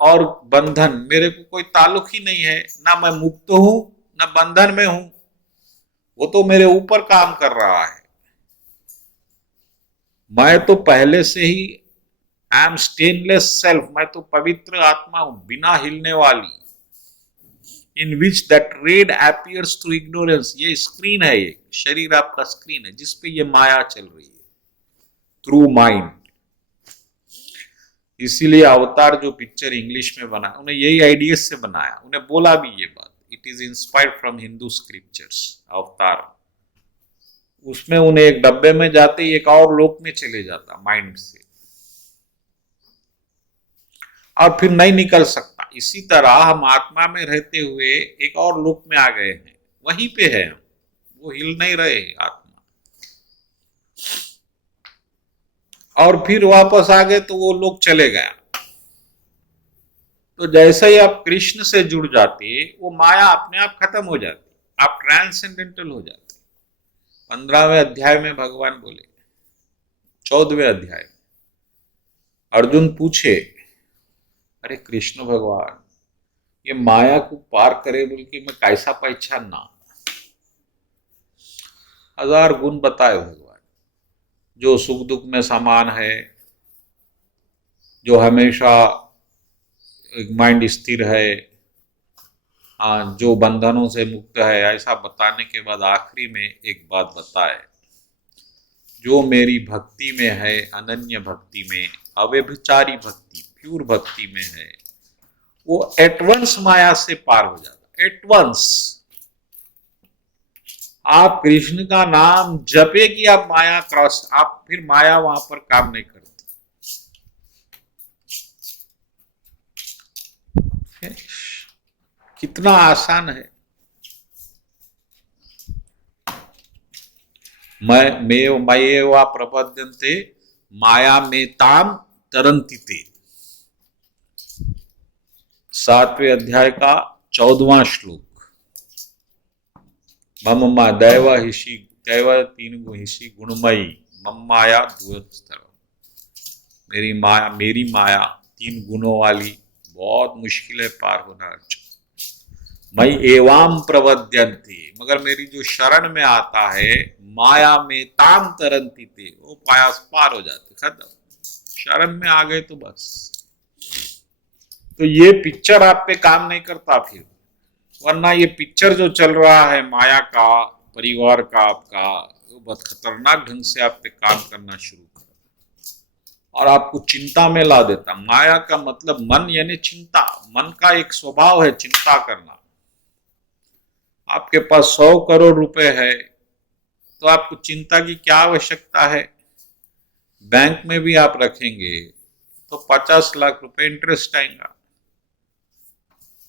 और बंधन मेरे को कोई ताल्लुक ही नहीं है, ना मैं मुक्त हूं ना बंधन में हूं, वो तो मेरे ऊपर काम कर रहा है। मैं तो पहले से ही आई एम स्टेनलेस सेल्फ, मैं तो पवित्र आत्मा हूं, बिना हिलने वाली। In which that red appears through ignorance, ये स्क्रीन है, ये शरीर आपका स्क्रीन है जिसपे ये माया चल रही है, थ्रू माइंड। इसीलिए अवतार जो पिक्चर इंग्लिश में बना, उन्हें यही आइडियाज से बनाया, उन्हें बोला भी ये बात, it is inspired from Hindu scriptures. अवतार, उसमें उन्हें एक डब्बे में जाते ही एक और लोक में चले जाता माइंड से, और फिर नहीं निकल सकता। इसी तरह हम आत्मा में रहते हुए एक और लोक में आ गए हैं, वहीं पे है हम, वो हिल नहीं रहे आत्मा, और फिर वापस आ गए तो वो लोक चले गया। तो जैसे ही आप कृष्ण से जुड़ जाते, वो माया अपने आप खत्म हो जाती, आप ट्रांसेंडेंटल हो जाते। 15वें अध्याय में भगवान बोले, 14वें अध्याय, अर्जुन पूछे, अरे कृष्ण भगवान, ये माया को पार करे बोल के मैं कैसा पहचानना? 1000 गुण बताए भगवान, जो सुख दुख में समान है, जो हमेशा माइंड स्थिर है, जो बंधनों से मुक्त है, ऐसा बताने के बाद आखिरी में एक बात बताए, जो मेरी भक्ति में है, अनन्य भक्ति में, अव्यभिचारी भक्ति, प्यूर भक्ति में है, वो एटवंस माया से पार हो जाता। एटवंस आप कृष्ण का नाम जपे कि आप माया क्रॉस, आप फिर माया वहां पर काम नहीं करती। कितना आसान है। मयेवा प्रपद्यन्ते माया में ताम तरंती ते, 7वें अध्याय का 14वां श्लोक। मम मा दैव हिषि दैव 3 हिषि गुणमयी मम माया दुस्तर, मेरी माया 3 गुणों वाली, बहुत मुश्किल है पार होना। मई एवाम प्रवद्यन्ति, मगर मेरी जो शरण में आता है, माया में ताम तरंती थे, वो पायास पार हो जाते, खत्म। शरण में आ गए तो बस। तो ये पिक्चर आप पे काम नहीं करता फिर, वरना ये पिक्चर जो चल रहा है माया का, परिवार का आपका, वो बहुत खतरनाक ढंग से आप पे काम करना शुरू कर और आपको चिंता में ला देता। माया का मतलब मन यानी चिंता, मन का एक स्वभाव है चिंता करना। आपके पास 100 करोड़ रुपए है तो आपको चिंता की क्या आवश्यकता है। बैंक में भी आप रखेंगे तो 50 लाख रुपए इंटरेस्ट आएगा,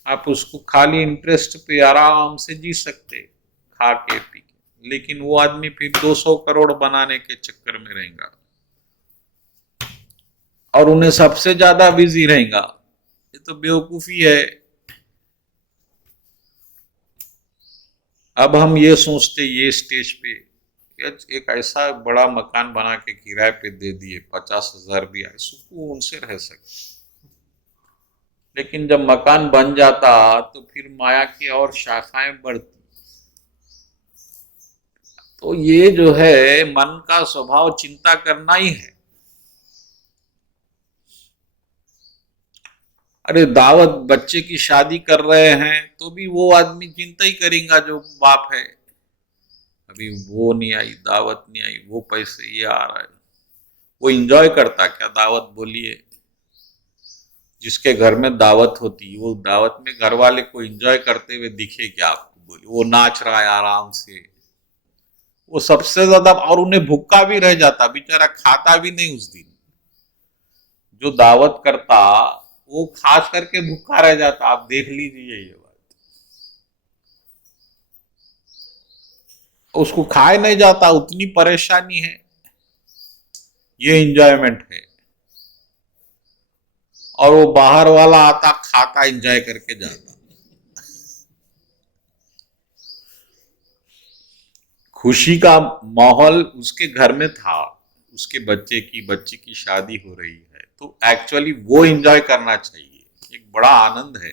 आप उसको खाली इंटरेस्ट पे आराम से जी सकते खा के पी के। लेकिन वो आदमी फिर 200 करोड़ बनाने के चक्कर में रहेगा और उन्हें सबसे ज्यादा बिजी रहेगा। ये तो बेवकूफी है। अब हम ये सोचते ये स्टेज पे एक ऐसा बड़ा मकान बना के किराए पे दे दिए, 50,000 भी आए, सुकून से रह सकते। लेकिन जब मकान बन जाता तो फिर माया की और शाखाएं बढ़ती। तो ये जो है मन का स्वभाव चिंता करना ही है। अरे दावत बच्चे की शादी कर रहे हैं तो भी वो आदमी चिंता ही करेगा जो बाप है, अभी वो नहीं आई, दावत नहीं आई, वो पैसे ये आ रहा है। वो एंजॉय करता क्या दावत? बोलिए। जिसके घर में दावत होती, वो दावत में घर वाले को एंजॉय करते हुए दिखे क्या आपको? बोलिए। वो नाच रहा है आराम से, वो सबसे ज्यादा, और उन्हें भूखा भी रह जाता, बेचारा खाता भी नहीं उस दिन। जो दावत करता वो खास करके भूखा रह जाता। आप देख लीजिए ये बात, उसको खाए नहीं जाता, उतनी परेशानी है। ये एंजॉयमेंट है। और वो बाहर वाला आता, खाता, एंजॉय करके जाता। खुशी का माहौल उसके घर में था, उसके बच्चे की शादी हो रही है, तो एक्चुअली वो एंजॉय करना चाहिए। एक बड़ा आनंद है।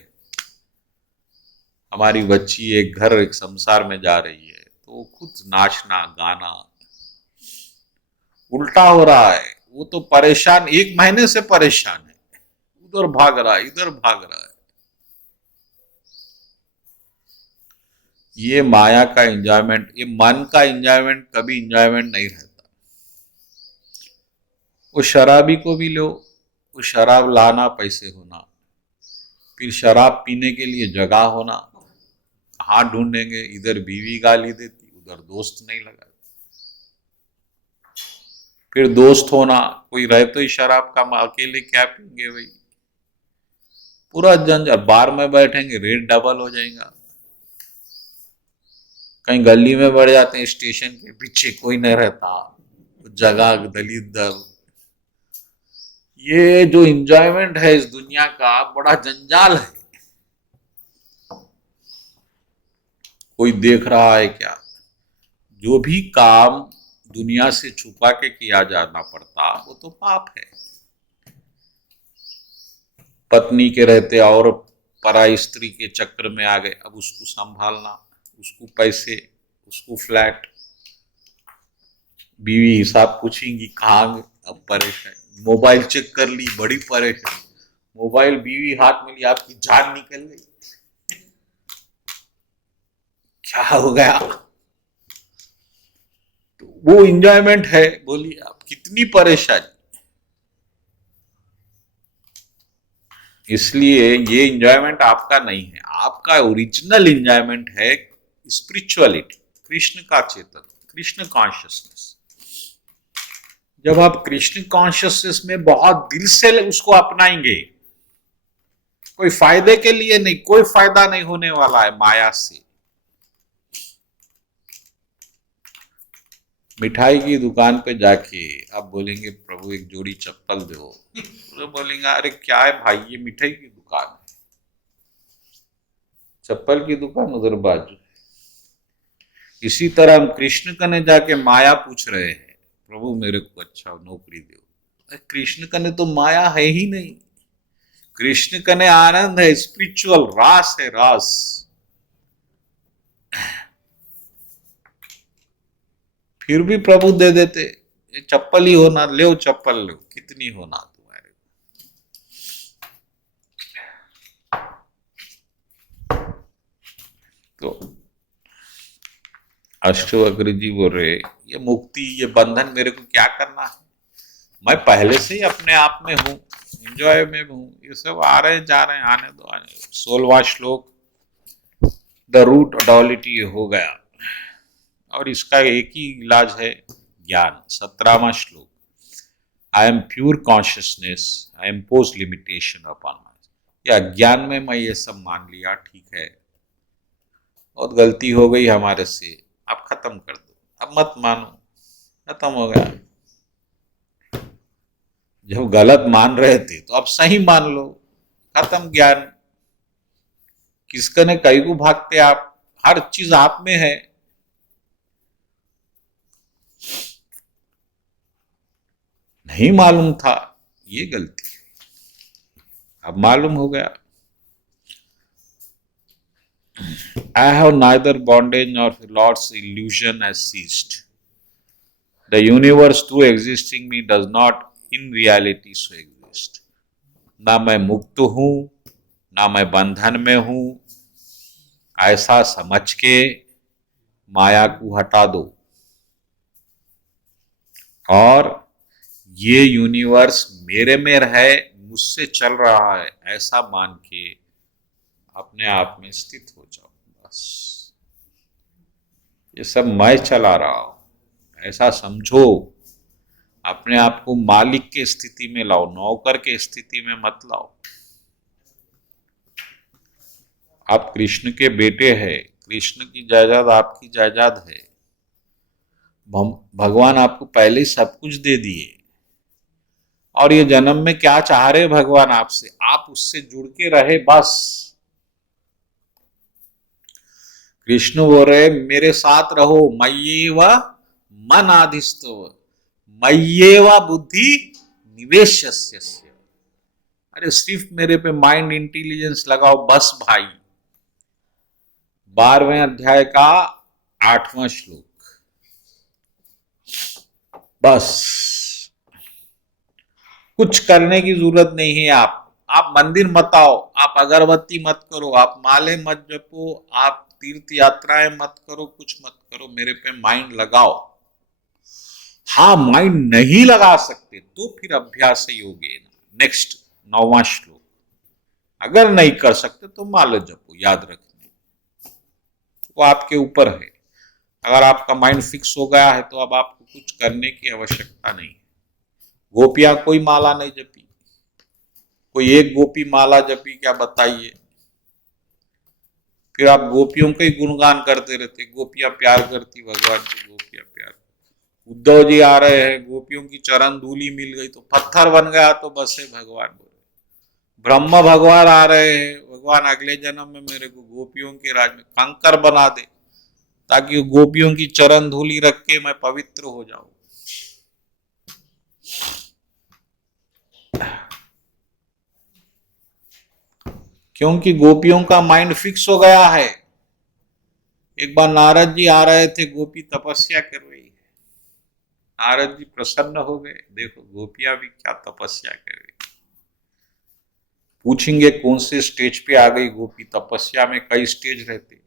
हमारी बच्ची एक घर, एक संसार में जा रही है तो खुद नाचना गाना। उल्टा हो रहा है, वो तो परेशान, 1 महीने से परेशान है, उधर भाग रहा है, इधर भाग रहा है। ये माया का एंजॉयमेंट, ये मन का एंजॉयमेंट कभी एंजॉयमेंट नहीं रहता। वो शराबी को भी लो, वो शराब लाना, पैसे होना, फिर शराब पीने के लिए जगह होना, कहाँ ढूंढेंगे? इधर बीवी गाली देती, उधर दोस्त नहीं लगा, फिर दोस्त होना, कोई रहे तो ही शराब का, अकेले क्या पीएंगे भाई? पूरा जंजाल। बार में बैठेंगे रेट डबल हो जाएगा। कहीं गली में बढ़ जाते हैं, स्टेशन के पीछे कोई नहीं रहता, जगह दलित दल। ये जो एंजॉयमेंट है इस दुनिया का, बड़ा जंजाल है। कोई देख रहा है क्या? जो भी काम दुनिया से छुपा के किया जाना पड़ता, वो तो पाप है। पत्नी के रहते और पराई स्त्री के चक्कर में आ गए, अब उसको संभालना, उसको पैसे, उसको फ्लैट, बीवी हिसाब पूछेंगी कहाँ, अब परेशान। मोबाइल चेक कर ली, बड़ी परेशान। मोबाइल बीवी हाथ में ली, आपकी जान निकल गई, क्या हो गया? तो वो एंजॉयमेंट है? बोलिए आप, कितनी परेशानी। इसलिए ये एंजॉयमेंट आपका नहीं है। आपका ओरिजिनल एंजॉयमेंट है स्पिरिचुअलिटी, कृष्ण का चेतन, कृष्ण कॉन्शियसनेस। जब आप कृष्ण कॉन्शियसनेस में बहुत दिल से उसको अपनाएंगे, कोई फायदे के लिए नहीं, कोई फायदा नहीं होने वाला है माया से। मिठाई की दुकान पे जाके आप बोलेंगे प्रभु एक जोड़ी चप्पल दो, तो बोलेंगे अरे क्या है भाई, ये मिठाई की दुकान है, चप्पल की दुकान उधर बाजू। इसी तरह हम कृष्ण कने जाके माया पूछ रहे हैं, प्रभु मेरे को अच्छा नौकरी दो। कृष्ण कने तो माया है ही नहीं, कृष्ण कने आनंद है, स्पिरिचुअल रास है, रास। फिर भी प्रभु दे देते, ये चप्पल ही होना, ले चप्पल लो, कितनी होना तुम्हारे। तो अष्टवक्र जी बोल रहे ये मुक्ति, ये बंधन मेरे को क्या करना है, मैं पहले से ही अपने आप में हूं, एंजॉय में हूं, ये सब आ रहे जा रहे हैं, आने दो आने दो। 16वां श्लोक द रूट डॉलिटी हो गया, और इसका एक ही इलाज है ज्ञान। 17वां श्लोक आई am pure consciousness, I impose limitation upon my. या ज्ञान में मैं ये सब मान लिया, ठीक है बहुत गलती हो गई हमारे से, आप खत्म कर दो, अब मत मानो, खत्म हो गया। जब गलत मान रहे थे तो अब सही मान लो, खत्म ज्ञान। किसका ने कई को भागते आप, हर चीज आप में है। नहीं मालूम था, ये गलती, अब मालूम हो गया। I have neither bondage nor Lord's illusion has ceased. The universe too existing me does not in reality so exist. ना मैं मुक्त हूं, ना मैं बंधन में हूं, ऐसा समझ के माया को हटा दो, और ये यूनिवर्स मेरे में है, मुझसे चल रहा है, ऐसा मान के अपने आप में स्थित हो जाओ। बस ये सब मैं चला रहा हूं, ऐसा समझो। अपने आप को मालिक के स्थिति में लाओ, नौकर के स्थिति में मत लाओ। आप कृष्ण के बेटे हैं, कृष्ण की जायदाद आपकी जायदाद है। भगवान आपको पहले ही सब कुछ दे दिए, और ये जन्म में क्या चाह रहे भगवान आपसे, आप उससे जुड़ के रहे बस। कृष्ण बोल रहे मेरे साथ रहो, मय्येव मन आधिस्तव मय्येव बुद्धि निवेश्यस्य। अरे सिर्फ मेरे पे माइंड इंटेलिजेंस लगाओ बस भाई। 12वें अध्याय का 8वां श्लोक, बस कुछ करने की जरूरत नहीं है। आप मंदिर मत आओ, आप अगरबत्ती मत करो, आप माले मत जपो, आप तीर्थ यात्राएं मत करो, कुछ मत करो, मेरे पे माइंड लगाओ। हाँ माइंड नहीं लगा सकते तो फिर अभ्यास योगेन। नेक्स्ट 9वां श्लोक, अगर नहीं कर सकते तो माला जपो, याद रखने, वो आपके ऊपर है। अगर आपका माइंड फिक्स हो गया है तो अब आपको कुछ करने की आवश्यकता नहीं है। गोपियां कोई माला नहीं जपी, कोई एक गोपी माला जपी क्या बताइए? फिर आप गोपियों का ही गुणगान करते रहते, गोपियां प्यार करती भगवान को, गोपियां प्यार। उद्धव जी आ रहे हैं, गोपियों की चरण धूली मिल गई तो पत्थर बन गया तो बस है भगवान बोले। ब्रह्म भगवान आ रहे हैं, भगवान अगले जन्म में मेरे को गोपियों के राज में कंकर बना दे, ताकि गोपियों की चरण धूली रख के मैं पवित्र हो जाऊं। क्योंकि गोपियों का माइंड फिक्स हो गया है। एक बार नारद जी आ रहे थे, गोपी तपस्या कर रही है, नारद जी प्रसन्न हो गए, देखो गोपियां भी क्या तपस्या कर रही। पूछेंगे कौन से स्टेज पे आ गई गोपी? तपस्या में कई स्टेज रहते,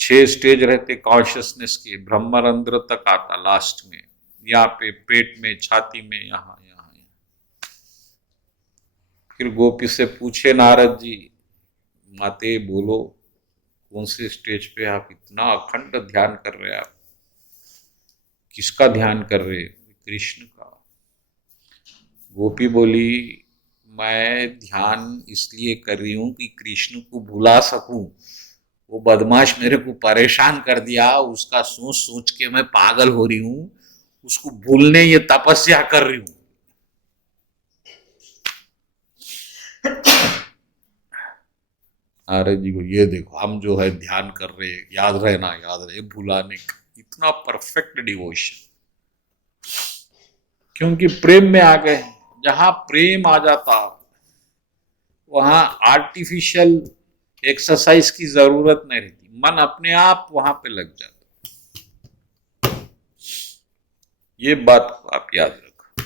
6 स्टेज रहते कॉन्शियसनेस के। ब्रह्मरंध्र तक आता लास्ट में, यहाँ पे पेट में, छाती में, यहाँ यहाँ। फिर गोपी से पूछे नारद जी, माते बोलो कौन से स्टेज पे आप इतना अखंड ध्यान कर रहे हैं? आप किसका ध्यान कर रहे? कृष्ण का। गोपी बोली मैं ध्यान इसलिए कर रही हूं कि कृष्ण को भुला सकूं। वो बदमाश मेरे को परेशान कर दिया, उसका सोच सोच के मैं पागल हो रही हूं। उसको भूलने ये तपस्या कर रही हूं। अरे जी ये देखो, हम जो है ध्यान कर रहे, याद रहे, भुलाने का इतना परफेक्ट डिवोशन, क्योंकि प्रेम में आ गए। जहां प्रेम आ जाता वहां आर्टिफिशियल एक्सरसाइज की जरूरत नहीं रहती, मन अपने आप वहां पे लग जाता। ये बात आप याद रखो।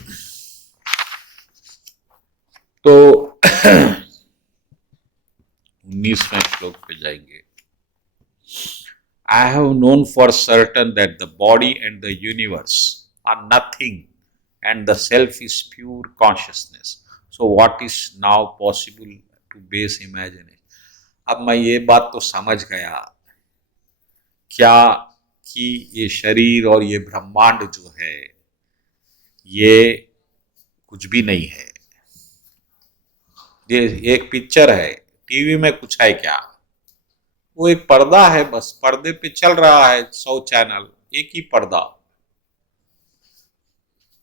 तो 19वें श्लोक पे जाएंगे। I have known for certain that the body and the universe are nothing and the self is pure consciousness. So what is now possible to base imagination? अब मैं ये बात तो समझ गया क्या कि ये शरीर और ये ब्रह्मांड जो है ये कुछ भी नहीं है। ये एक पिक्चर है, टीवी में कुछ है क्या? वो एक पर्दा है, बस पर्दे पे चल रहा है 100 चैनल, एक ही पर्दा।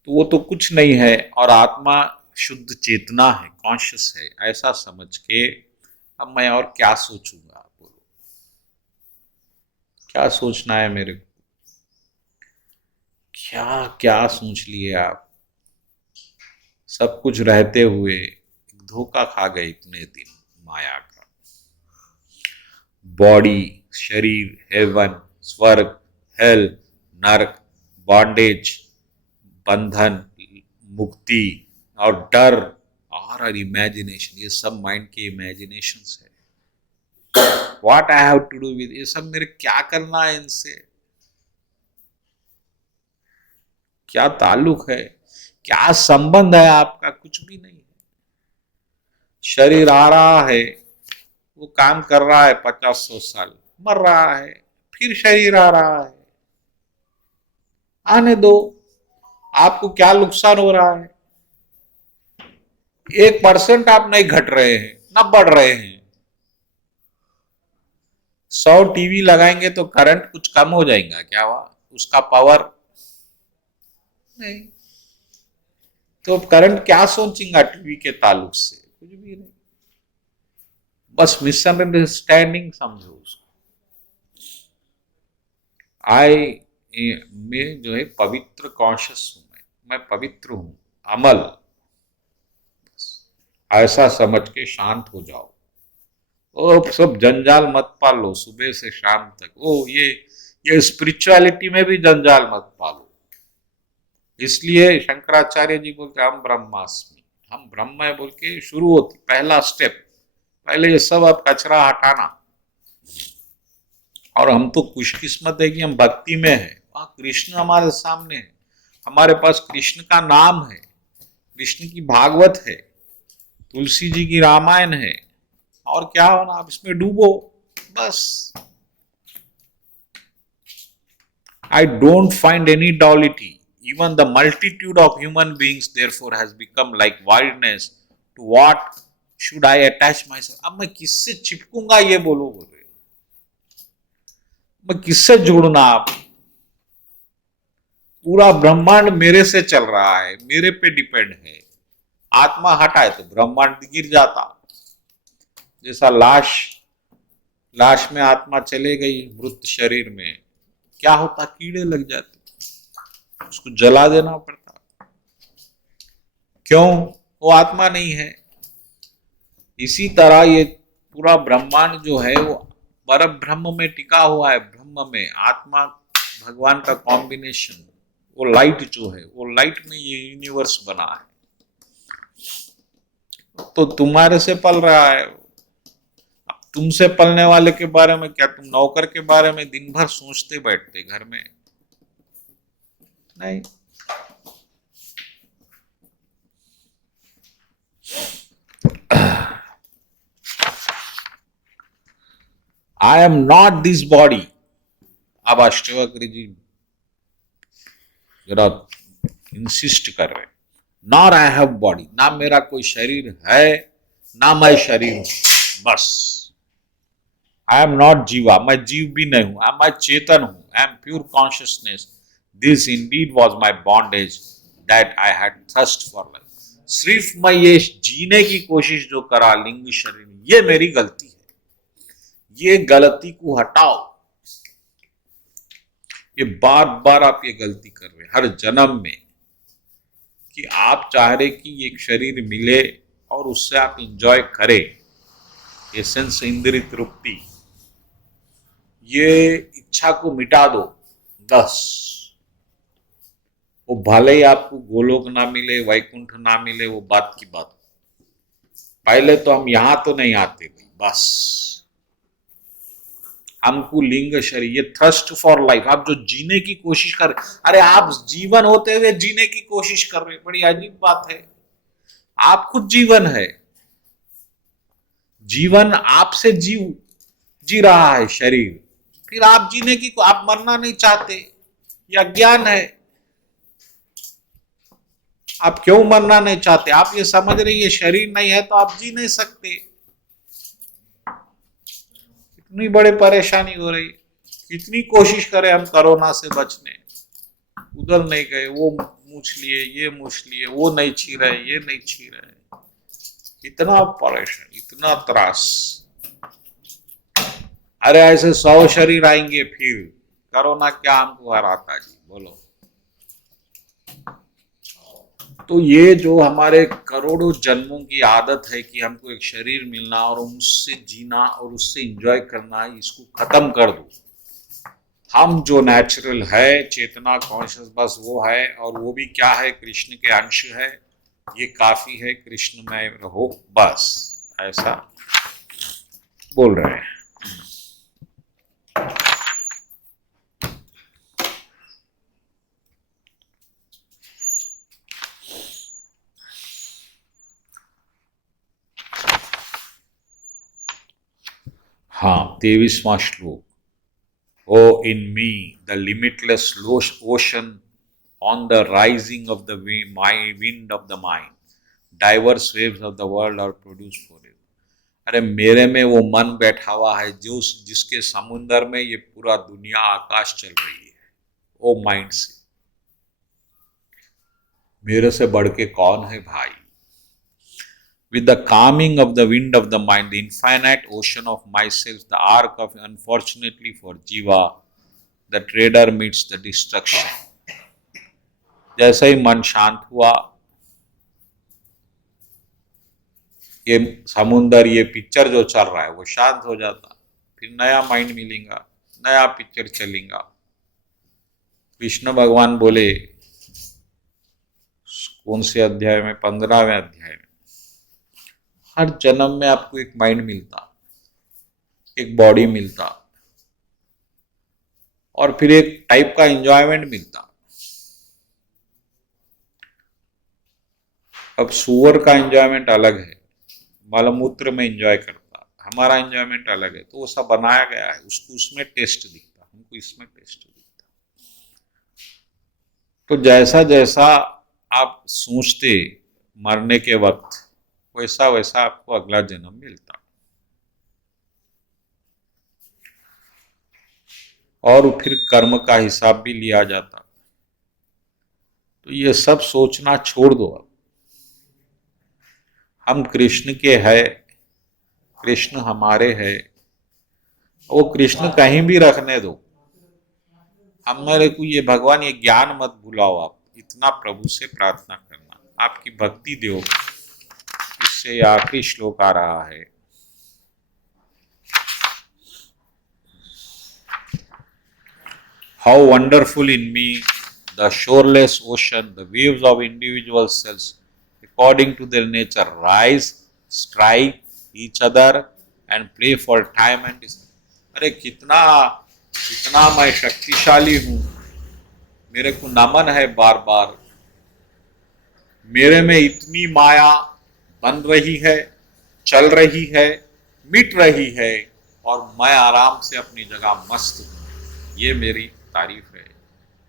तो वो तो कुछ नहीं है, और आत्मा शुद्ध चेतना है, कॉन्शियस है, ऐसा समझ के अब मैं और क्या सोचूंगा? बोलो, क्या सोचना है मेरे को? क्या क्या सोच लिए आप? सब कुछ रहते हुए धोखा खा गए इतने दिन माया का। बॉडी, शरीर, हेवन, स्वर्ग, हेल, नरक, बॉन्डेज, बंधन, मुक्ति और डर और इमेजिनेशन, ये सब माइंड के इमेजिनेशंस है। What I have to do with, ये सब मेरे क्या करना है इनसे? क्या ताल्लुक है, क्या संबंध है आपका? कुछ भी नहीं है। शरीर आ रहा है, वो काम कर रहा है 50-100 साल, मर रहा है, फिर शरीर आ रहा है। आने दो, आपको क्या नुकसान हो रहा है? 1% आप नहीं घट रहे हैं, ना बढ़ रहे हैं। 100 टीवी लगाएंगे तो करंट कुछ कम हो जाएगा क्या? हुआ उसका पावर? नहीं। तो करंट क्या सोचेगा टीवी के ताल्लुक से? कुछ भी नहीं, बस मिसअंडरस्टैंडिंग समझो उसको। मैं जो है पवित्र कॉन्शियस हूं, मैं पवित्र हूं, अमल, ऐसा समझ के शांत हो जाओ। ओ सब जंजाल मत पालो सुबह से शाम तक। ओ ये स्पिरिचुअलिटी में भी जंजाल मत पालो। इसलिए शंकराचार्य जी बोलते हम ब्रह्मास्मि, हम ब्रह्म है बोल के शुरू होती, पहला स्टेप। पहले ये सब अब कचरा हटाना। और हम तो खुशकिस्मत है कि हम भक्ति में है, वहां कृष्ण हमारे सामने है, हमारे पास कृष्ण का नाम है, कृष्ण की भागवत है, तुलसी जी की रामायण है, और क्या होना? आप इसमें डूबो बस। I don't find any duality. Even the multitude of human beings therefore has become like wildness. To what should I attach myself? अब मैं किससे चिपकूंगा? ये बोलो, बोल रहे, मैं किससे जोड़ना? आप पूरा ब्रह्मांड मेरे से चल रहा है, मेरे पे डिपेंड है। आत्मा हटाए तो ब्रह्मांड गिर जाता। जैसा लाश में आत्मा चले गई मृत शरीर में, क्या होता? कीड़े लग जाते, उसको जला देना पड़ता। क्यों? वो आत्मा नहीं है। इसी तरह ये पूरा ब्रह्मांड जो है वो पर ब्रह्म में टिका हुआ है। ब्रह्म में आत्मा भगवान का कॉम्बिनेशन, वो लाइट जो है, वो लाइट में ये यूनिवर्स बना है। तो तुम्हारे से पल रहा है। अब तुमसे पलने वाले के बारे में क्या, तुम नौकर के बारे में दिन भर सोचते बैठते घर में? नहीं। I am not this body. अब अष्टावक्र जी जरा इंसिस्ट कर रहे, नॉर आई हैव बॉडी, ना मेरा कोई शरीर है ना मैं शरीर हूं, बस। आई एम नॉट जीवा, मैं जीव भी नहीं हूं, मैं चेतन हूं, I am pure consciousness. This indeed was my bondage that I had thirst for life. सिर्फ मैं ये जीने की कोशिश जो करा लिंग शरीर, ये मेरी गलती है, ये गलती को हटाओ। ये बार बार आप ये गलती कर रहे हर जन्म में, कि आप चाह रहे कि एक शरीर मिले और उससे आप इंजॉय करें, एसेंस इंद्रिय तृप्ति, ये इच्छा को मिटा दो बस। वो भले ही आपको गोलोक ना मिले, वैकुंठ ना मिले, वो बात की बात, पहले तो हम यहां तो नहीं आते भाई, बस हमको लिंग शरीर, ये थर्स्ट फॉर लाइफ, आप जो जीने की कोशिश कर रहे, अरे आप जीवन होते हुए जीने की कोशिश कर रहे, बड़ी अजीब बात है। आप खुद जीवन है, जीवन आपसे जी रहा है शरीर, फिर आप जीने की, आप मरना नहीं चाहते, ये अज्ञान है। आप क्यों मरना नहीं चाहते? आप ये समझ रहे ये शरीर नहीं है तो आप जी नहीं सकते। इतनी बड़ी परेशानी हो रही, कितनी कोशिश करें हम कोरोना से बचने, उधर नहीं गए, वो मूछ लिए, ये मूछ लिए, वो नहीं छी रहे, ये नहीं छी रहे, इतना परेशान, इतना त्रास। अरे ऐसे 100 शरीर आएंगे, फिर कोरोना क्या हमको हराता जी, बोलो। तो ये जो हमारे करोड़ों जन्मों की आदत है कि हमको एक शरीर मिलना और उससे जीना और उससे एंजॉय करना, इसको खत्म कर दो। हम जो नेचुरल है, चेतना कॉन्शियस, बस वो है, और वो भी क्या है, कृष्ण के अंश है, ये काफी है, कृष्ण में रहो बस, ऐसा बोल रहे हैं। हाँ, 23वां श्लोक। O in me the limitless ocean on the rising of the wind of the mind, diverse waves of the world are produce for ever. अरे मेरे में वो मन बैठा हुआ है जो जिसके समुंदर में ये पूरा दुनिया आकाश चल रही है, ओ माइंड से। मेरे से बढ़ के कौन है भाई? With the calming of the wind of the mind, the infinite ocean of myself, the arc of, unfortunately for Jiva, the trader meets the destruction. जैसे ही मन शांत हुआ, ये समुंदर, ये पिक्चर जो चल रहा है वो शांत हो जाता, फिर नया माइंड मिलेगा, नया पिक्चर चलेगा। कृष्ण भगवान बोले कौन से अध्याय में, 15वें अध्याय में, हर जन्म में आपको एक माइंड मिलता, एक बॉडी मिलता, और फिर एक टाइप का एंजॉयमेंट मिलता। अब सुअर का एंजॉयमेंट अलग है, मलमूत्र में एंजॉय करता, हमारा एंजॉयमेंट अलग है, तो वो सब बनाया गया है, उसको उसमें टेस्ट दिखता, हमको इसमें टेस्ट दिखता। तो जैसा जैसा आप सोचते मरने के वक्त, वैसा वैसा आपको अगला जन्म मिलता, और फिर कर्म का हिसाब भी लिया जाता। तो ये सब सोचना छोड़ दो। अब हम कृष्ण के हैं, कृष्ण हमारे हैं, वो कृष्ण कहीं भी रखने दो, हमारे को ये भगवान, ये ज्ञान मत भुलाओ। आप इतना प्रभु से प्रार्थना करना, आपकी भक्ति दो। इससे आखिरी श्लोक आ रहा है। How wonderful in me the shoreless ocean, the waves of individual cells, according to their nature, rise, strike each other and play for time and distance. अरे कितना कितना मैं शक्तिशाली हूँ, मेरे को नमन है बार बार। मेरे में इतनी माया बन रही है, चल रही है, मिट रही है, और मैं आराम से अपनी जगह मस्त हूँ। ये मेरी तारीफ है।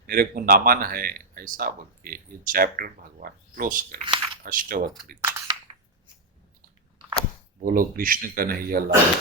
मेरे को नामन है, ऐसा बोल के ये चैप्टर भगवान क्लोज करें अष्टवक्र। बोलो कृष्ण कन्हैया लाल।